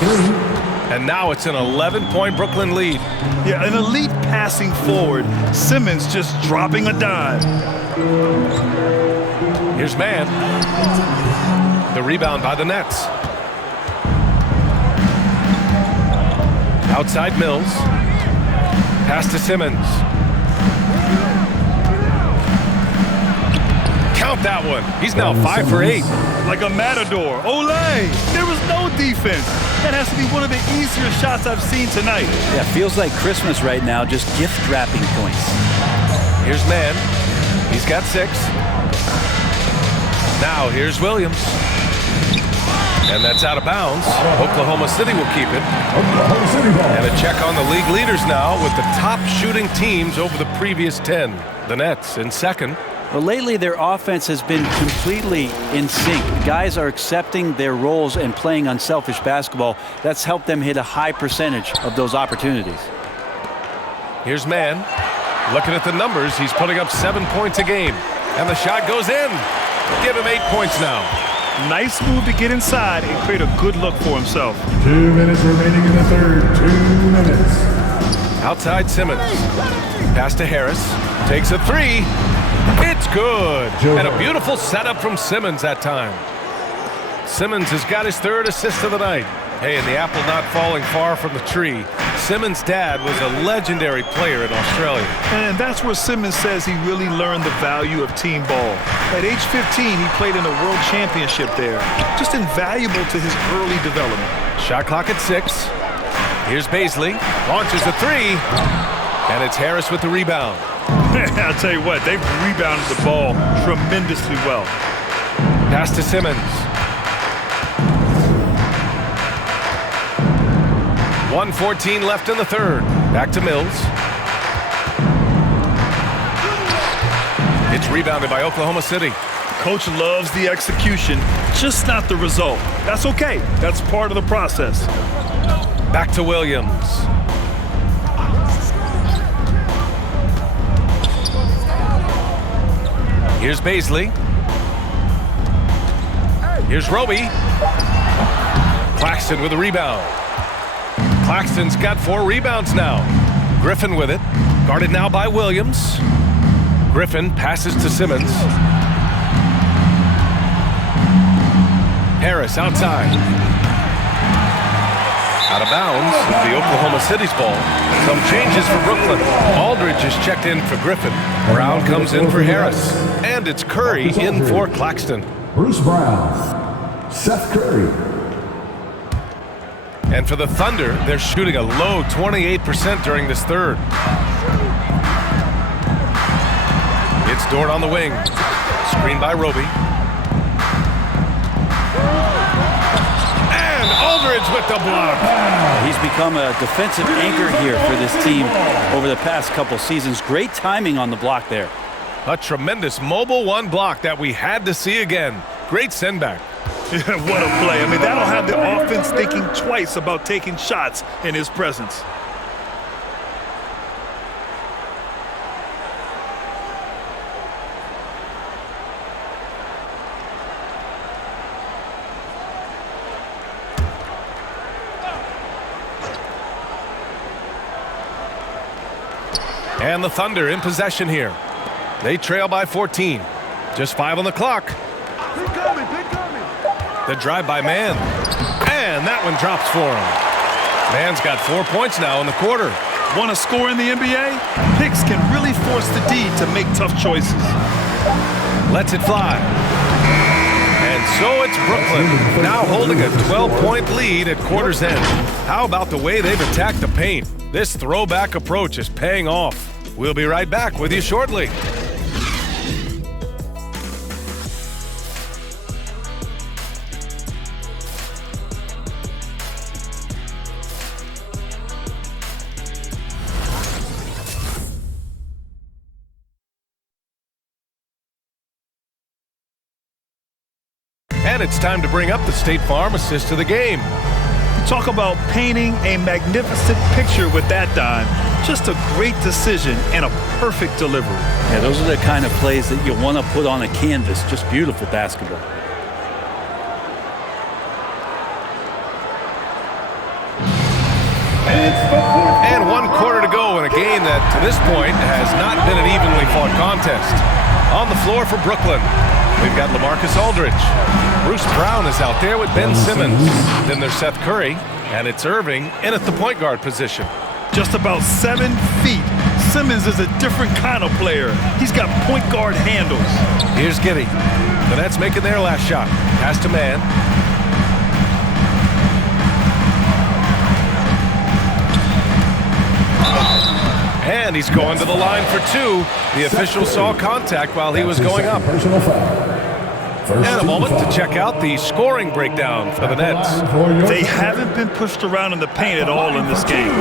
And now it's an 11-point Brooklyn lead. Yeah, an elite passing forward. Simmons just dropping a dime. Here's Mann. The rebound by the Nets. Outside Mills. Pass to Simmons. Count that one. He's now 5 for 8. Like a matador. Olay! There was no defense. That has to be one of the easier shots I've seen tonight. Yeah, feels like Christmas right now, just gift wrapping points. Here's Mann. He's got 6. Now here's Williams. And that's out of bounds. Oklahoma City will keep it. And a check on the league leaders now with the top shooting teams over the previous 10. The Nets in second. Well, lately their offense has been completely in sync. Guys are accepting their roles and playing unselfish basketball. That's helped them hit a high percentage of those opportunities. Here's Mann. Looking at the numbers, he's putting up 7 points a game. And the shot goes in. Give him 8 points now. Nice move to get inside and create a good look for himself. 2 minutes remaining in the third. 2 minutes. Outside Simmons. Pass to Harris. Takes a three. It's good. And a beautiful setup from Simmons that time. Simmons has got his 3rd assist of the night. Hey, and the apple not falling far from the tree. Simmons' dad was a legendary player in Australia. And that's where Simmons says he really learned the value of team ball. At age 15, he played in a world championship there. Just invaluable to his early development. Shot clock at 6. Here's Baisley. Launches a three. And it's Harris with the rebound. I'll tell you what, they've rebounded the ball tremendously well. Pass to Simmons. 1:14 left in the third. Back to Mills. It's rebounded by Oklahoma City. Coach loves the execution, just not the result. That's okay. That's part of the process. Back to Williams. Here's Baisley. Here's Roby. Claxton with a rebound. Claxton's got 4 rebounds now. Griffin with it. Guarded now by Williams. Griffin passes to Simmons. Harris outside. Out of bounds is the Oklahoma City's ball. Some changes for Brooklyn. Aldridge is checked in for Griffin. Brown comes in for Harris. And it's Curry in for Claxton. Bruce Brown. Seth Curry. And for the Thunder, they're shooting a low 28% during this third. It's Dort on the wing. Screen by Roby. And Aldridge with the block. He's become a defensive anchor here for this team over the past couple seasons. Great timing on the block there. A tremendous mobile 1 block that we had to see again. Great send back. What a play. I mean, that'll have the offense thinking twice about taking shots in his presence. And the Thunder in possession here. They trail by 14. Just 5 on the clock. The drive by Mann. And that one drops for him. Mann's got 4 points now in the quarter. Want to score in the NBA? Picks can really force the D to make tough choices. Lets it fly. And so it's Brooklyn, now holding a 12-point lead at quarter's end. How about the way they've attacked the paint? This throwback approach is paying off. We'll be right back with you shortly. And it's time to bring up the State Farm assist of the game. Talk about painting a magnificent picture with that dime. Just a great decision and a perfect delivery. Yeah, those are the kind of plays that you want to put on a canvas. Just beautiful basketball. And 1 quarter to go in a game that, to this point, has not been an evenly fought contest. On the floor for Brooklyn, we've got LaMarcus Aldridge. Bruce Brown is out there with Ben Simmons. Then there's Seth Curry, and it's Irving in at the point guard position. Just about 7 feet. Simmons is a different kind of player. He's got point guard handles. Here's Giddey. The Nets making their last shot. Pass to Mann. And he's going to the line for 2. The official saw contact while he was going up. And a moment to check out the scoring breakdown for the Nets. They haven't been pushed around in the paint at all in this game.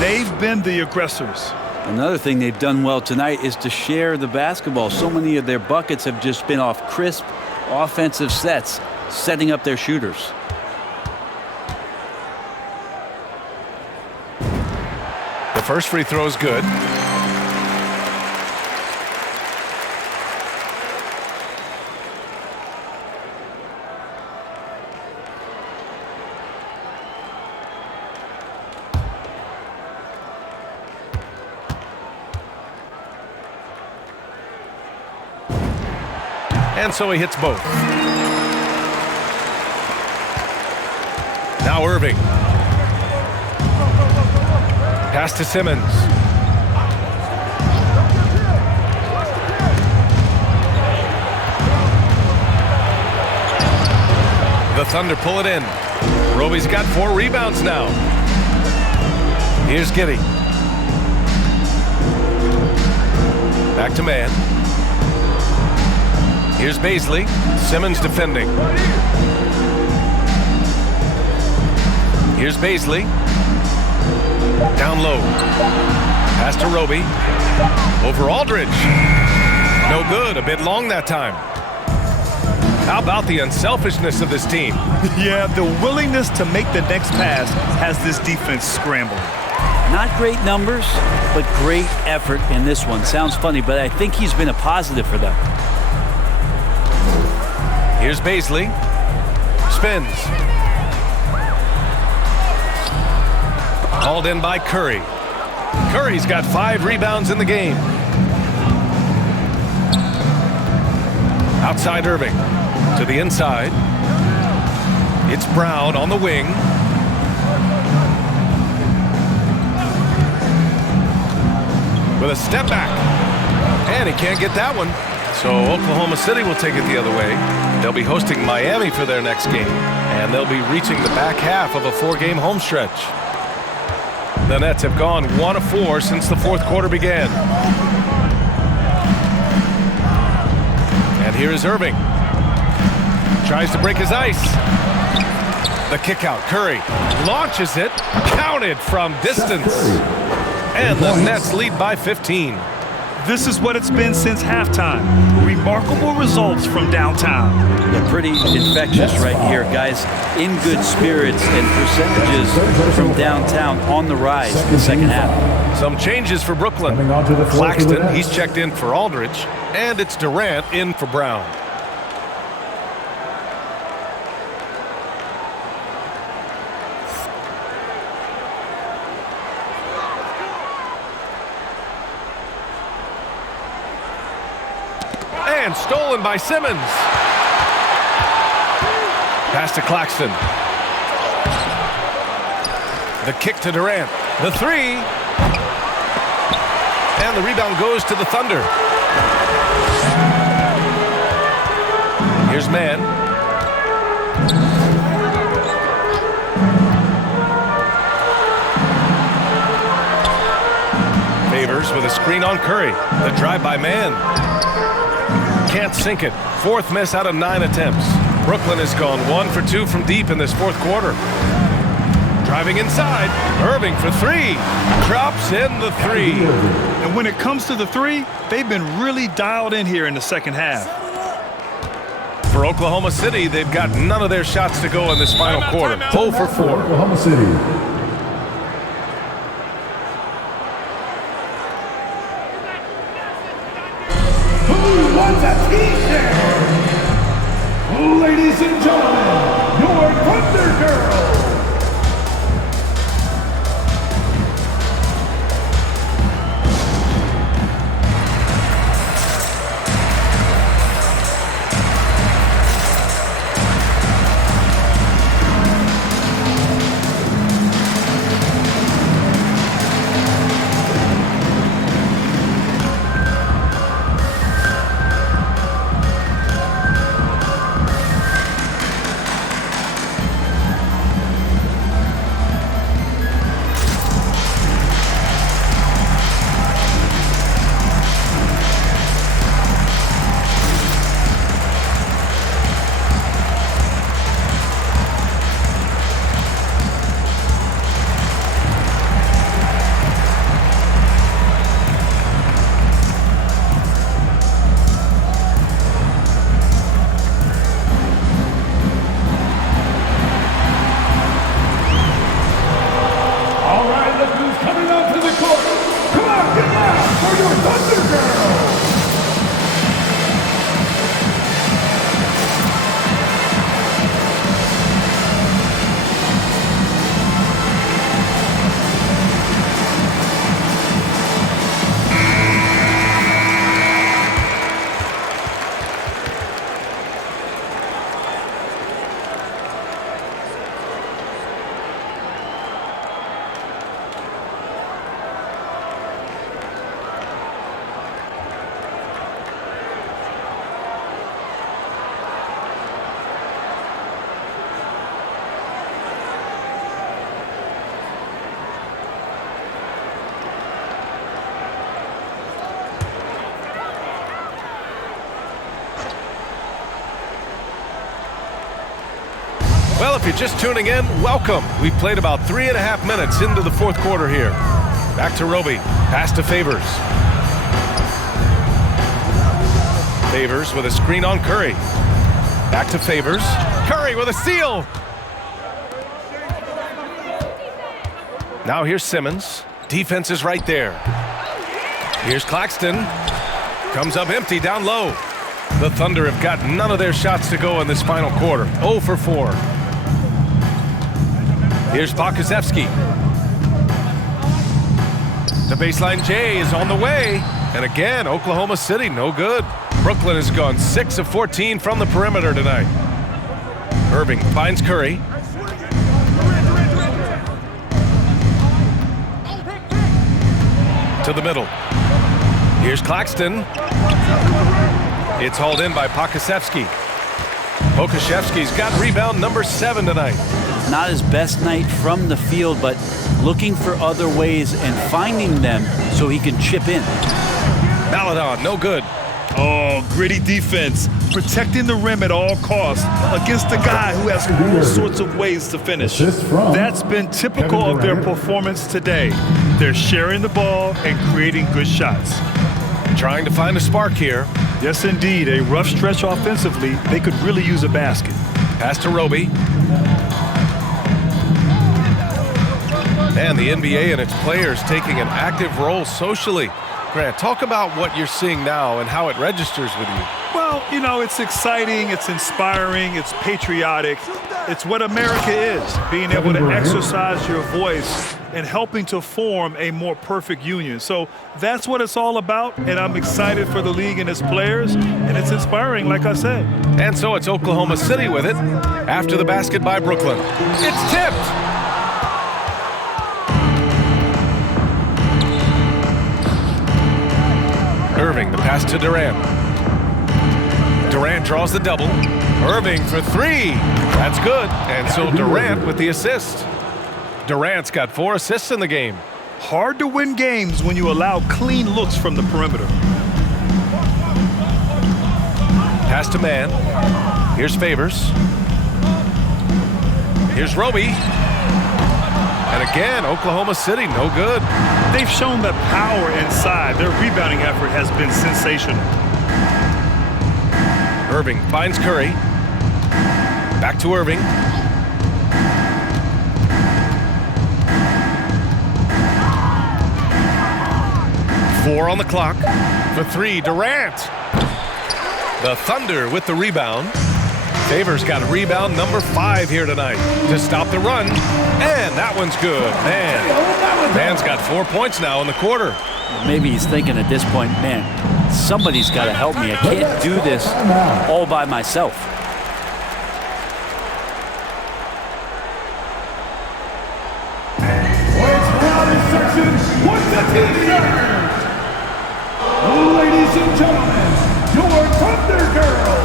They've been the aggressors. Another thing they've done well tonight is to share the basketball. So many of their buckets have just been off crisp offensive sets, setting up their shooters. The first free throw is good. And so he hits both. Now Irving. Pass to Simmons. The Thunder pull it in. Roby's got 4 rebounds now. Here's Giddey. Back to man. Here's Baisley. Simmons defending. Here's Baisley. Down low. Pass to Roby. Over Aldridge. No good. A bit long that time. How about the unselfishness of this team? Yeah, the willingness to make the next pass has this defense scrambling. Not great numbers, but great effort in this one. Sounds funny, but I think he's been a positive for them. Here's Baisley. Spins. Hauled in by Curry. Curry's got 5 rebounds in the game. Outside Irving. To the inside. It's Brown on the wing. With a step back. And he can't get that one. So Oklahoma City will take it the other way. They'll be hosting Miami for their next game. And they'll be reaching the back half of a 4-game home stretch. The Nets have gone 1 of 4 since the 4th quarter began. And here is Irving. Tries to break his ice. The kick out. Curry launches it. Counted from distance. And the Nets lead by 15. This is what it's been since halftime. Remarkable results from downtown. They're pretty infectious right here, guys. In good spirits and percentages from downtown on the rise in the second half. Some changes for Brooklyn. Claxton, he's checked in for Aldridge. And it's Durant in for Brown. And stolen by Simmons. Pass to Claxton. The kick to Durant. The 3. And the rebound goes to the Thunder. Here's Mann. Favors with a screen on Curry. The drive by Mann. Can't sink it. 4th miss out of 9 attempts. Brooklyn has gone 1 for 2 from deep in this 4th quarter. Driving inside. Irving for 3. Drops in the 3. And when it comes to the 3, they've been really dialed in here in the second half. For Oklahoma City, they've got none of their shots to go in this final quarter. 0 for 4. Oklahoma City. Ladies and gentlemen, your Thunder Girls. Well, if you're just tuning in, welcome. We've played about 3.5 minutes into the fourth quarter here. Back to Roby. Pass to Favors. Favors with a screen on Curry. Back to Favors. Curry with a steal. Now here's Simmons. Defense is right there. Here's Claxton. Comes up empty down low. The Thunder have got none of their shots to go in this final quarter. 0 for 4. Here's Pokusevski. The baseline J is on the way. And again, Oklahoma City, no good. Brooklyn has gone 6 of 14 from the perimeter tonight. Irving finds Curry. To the middle. Here's Claxton. It's hauled in by Pokusevski. Pokusevski's got rebound number 7 tonight. Not his best night from the field, but looking for other ways and finding them so he can chip in. Maladon, no good. Oh, gritty defense, protecting the rim at all costs against a guy who has all sorts of ways to finish. That's been typical of their performance today. They're sharing the ball and creating good shots. Trying to find a spark here. Yes, indeed. A rough stretch offensively. They could really use a basket. Pass to Roby. And the NBA and its players taking an active role socially. Grant, talk about what you're seeing now and how it registers with you. Well, you know, it's exciting, it's inspiring, it's patriotic. It's what America is, being able to exercise your voice and helping to form a more perfect union. So that's what it's all about, and I'm excited for the league and its players, and it's inspiring, like I said. And so it's Oklahoma City with it after the basket by Brooklyn. It's tipped. Irving, the pass to Durant. Durant draws the double. Irving for 3. That's good. And so Durant with the assist. Durant's got 4 assists in the game. Hard to win games when you allow clean looks from the perimeter. Pass to Man. Here's Favors. Here's Roby. And again, Oklahoma City, no good. They've shown that power inside. Their rebounding effort has been sensational. Irving finds Curry. Back to Irving. Four on the clock. For 3, Durant. The Thunder with the rebound. Favors got rebound number 5 here tonight to stop the run. And that one's good. Man's got 4 points now in the quarter. Maybe he's thinking at this point, man, somebody's got to help me. I can't do this all by myself. Ladies and gentlemen, your Thunder Girls.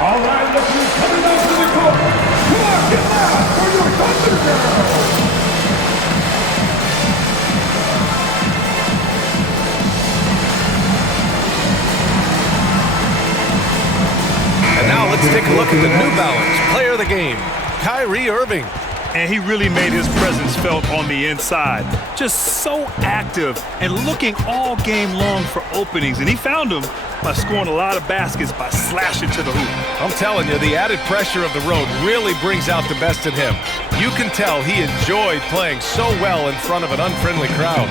All right, look who's coming out to the court. Come on, get loud for your Thunder Girls. And now let's take a look at the New Balance player of the game, Kyrie Irving. And he really made his presence felt on the inside. Just so active and looking all game long for openings. And he found them by scoring a lot of baskets by slashing to the hoop. I'm telling you, the added pressure of the road really brings out the best in him. You can tell he enjoyed playing so well in front of an unfriendly crowd.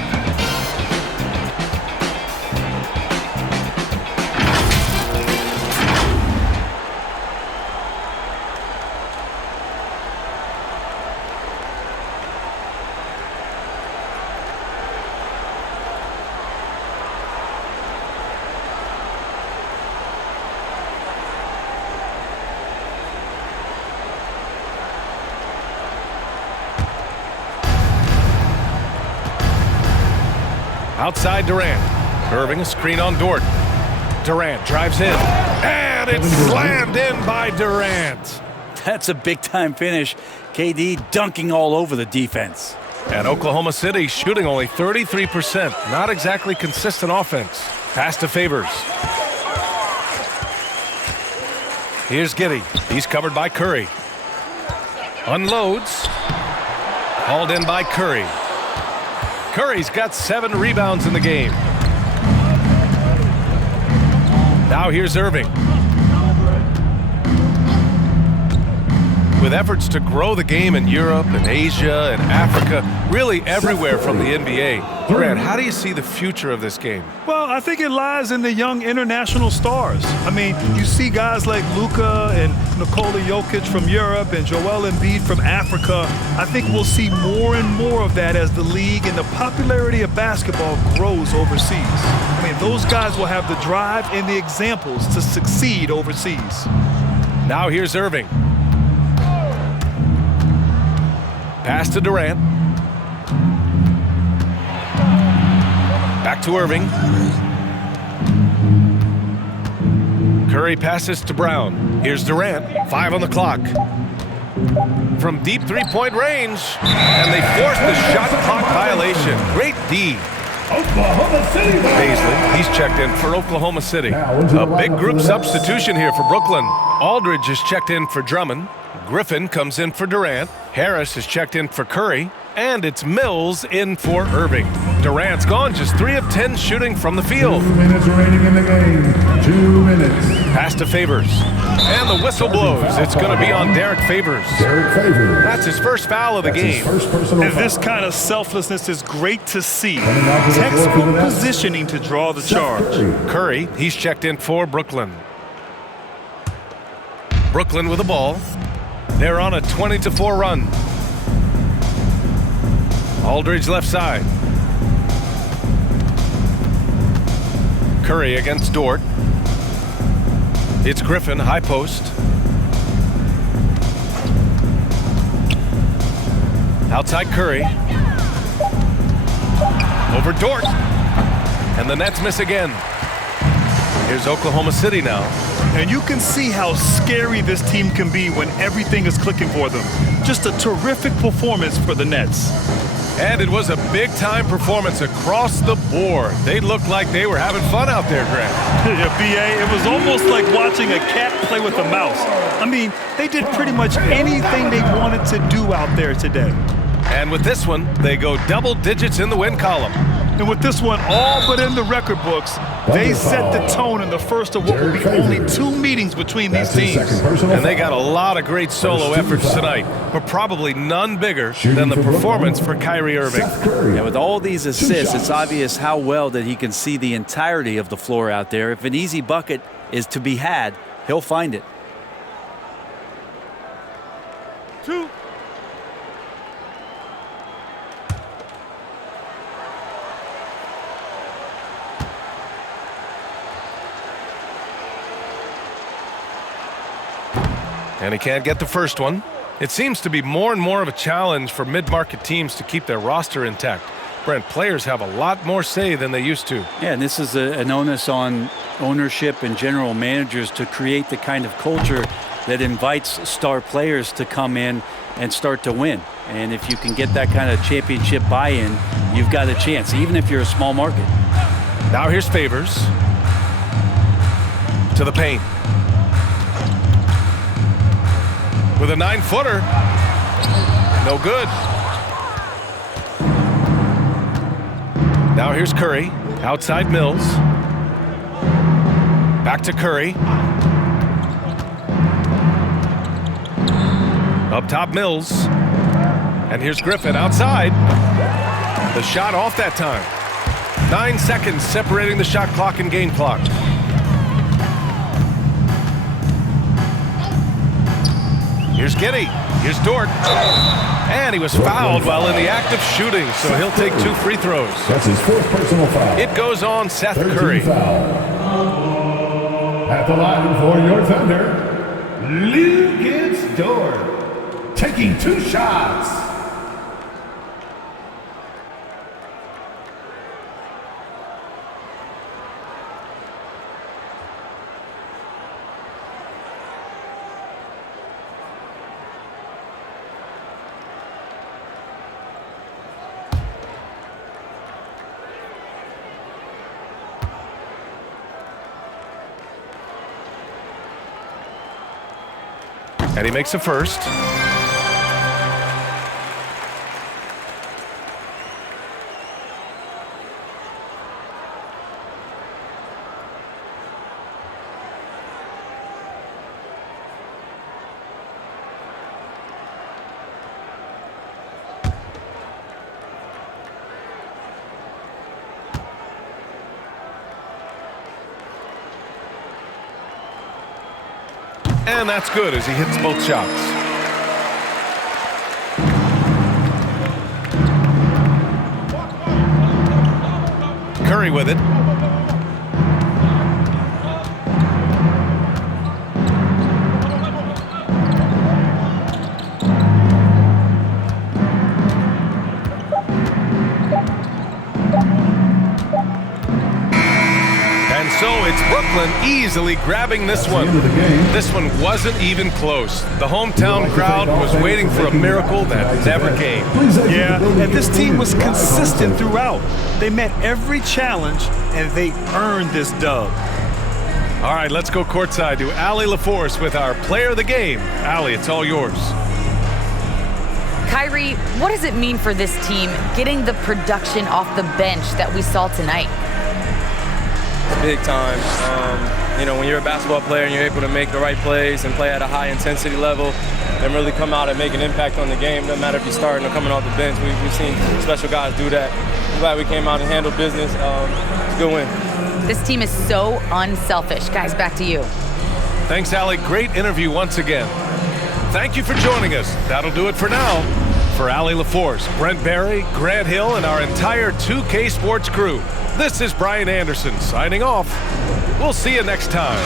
Outside Durant. Irving, a screen on Dort. Durant drives in. And it's slammed in by Durant. That's a big-time finish. KD dunking all over the defense. And Oklahoma City shooting only 33%. Not exactly consistent offense. Pass to Favors. Here's Giddey. He's covered by Curry. Unloads. Hauled in by Curry. Curry's got 7 rebounds in the game. Now here's Irving. With efforts to grow the game in Europe and Asia and Africa, really everywhere from the NBA. Durant, how do you see the future of this game? Well, I think it lies in the young international stars. I mean, you see guys like Luka and Nikola Jokic from Europe and Joel Embiid from Africa. I think we'll see more and more of that as the league and the popularity of basketball grows overseas. I mean, those guys will have the drive and the examples to succeed overseas. Now here's Irving. Pass to Durant. Back to Irving. Curry passes to Brown. Here's Durant. 5 on the clock. From deep three-point range. And they force the shot clock violation. Great D. Oklahoma City. Paisley, he's checked in for Oklahoma City. A big group substitution here for Brooklyn. Aldridge is checked in for Drummond. Griffin comes in for Durant. Harris is checked in for Curry. And it's Mills in for Irving. Durant's gone just 3 of 10 shooting from the field. 2 minutes remaining in the game. 2 minutes. Pass to Favors. And the whistle blows. It's going to be on Derek Favors. Derek Favors. That's his first foul of the game. And this kind of selflessness is great to see. Textbook positioning to draw the charge. Curry, he's checked in for Brooklyn. Brooklyn with the ball. They're on a 20-4 run. Aldridge left side. Curry against Dort. It's Griffin, high post. Outside Curry. Over Dort. And the Nets miss again. Here's Oklahoma City now. And you can see how scary this team can be when everything is clicking for them. Just a terrific performance for the Nets. And it was a big-time performance across the board. They looked like they were having fun out there, Grant. Yeah, B.A., it was almost like watching a cat play with a mouse. I mean, they did pretty much anything they wanted to do out there today. And with this one, they go double digits in the win column. And with this one all but in the record books, they set the tone in the first of what will be only 2 meetings between these teams. And they got a lot of great solo efforts tonight, but probably none bigger than the performance for Kyrie Irving. Yeah, with all these assists, it's obvious how well that he can see the entirety of the floor out there. If an easy bucket is to be had, he'll find it. 2. And he can't get the first one. It seems to be more and more of a challenge for mid-market teams to keep their roster intact. Brent, players have a lot more say than they used to. Yeah, and this is an onus on ownership and general managers to create the kind of culture that invites star players to come in and start to win. And if you can get that kind of championship buy-in, you've got a chance, even if you're a small market. Now here's Favors. To the paint. With a 9-footer. No good. Now here's Curry. Outside Mills. Back to Curry. Up top Mills. And here's Griffin outside. The shot off that time. 9 seconds separating the shot clock and game clock. Here's Giddey. Here's Dort. And he was fouled while in the act of shooting, so he'll take 2 free throws. That's his 4th personal foul. It goes on Seth Curry. At the line for your Thunder, Luka Doncic, taking 2 shots. And he makes a first. And that's good as he hits both shots. Curry with it. And so it's Brooklyn easily grabbing this one. This one wasn't even close. The hometown crowd was waiting for a miracle that never came. Yeah, and this team was consistent throughout. They met every challenge, and they earned this dub. All right, let's go courtside to Allie LaForce with our player of the game. Allie, it's all yours. Kyrie, what does it mean for this team getting the production off the bench that we saw tonight? Big time. You know, when you're a basketball player and you're able to make the right plays and play at a high intensity level and really come out and make an impact on the game, doesn't matter if you're starting or coming off the bench. We've seen special guys do that. I'm glad we came out and handled business. It's a good win. This team is so unselfish. Guys, back to you. Thanks, Allie. Great interview once again. Thank you for joining us. That'll do it for now. For Allie LaForce, Brent Barry, Grant Hill, and our entire 2K Sports crew, this is Brian Anderson signing off. We'll see you next time.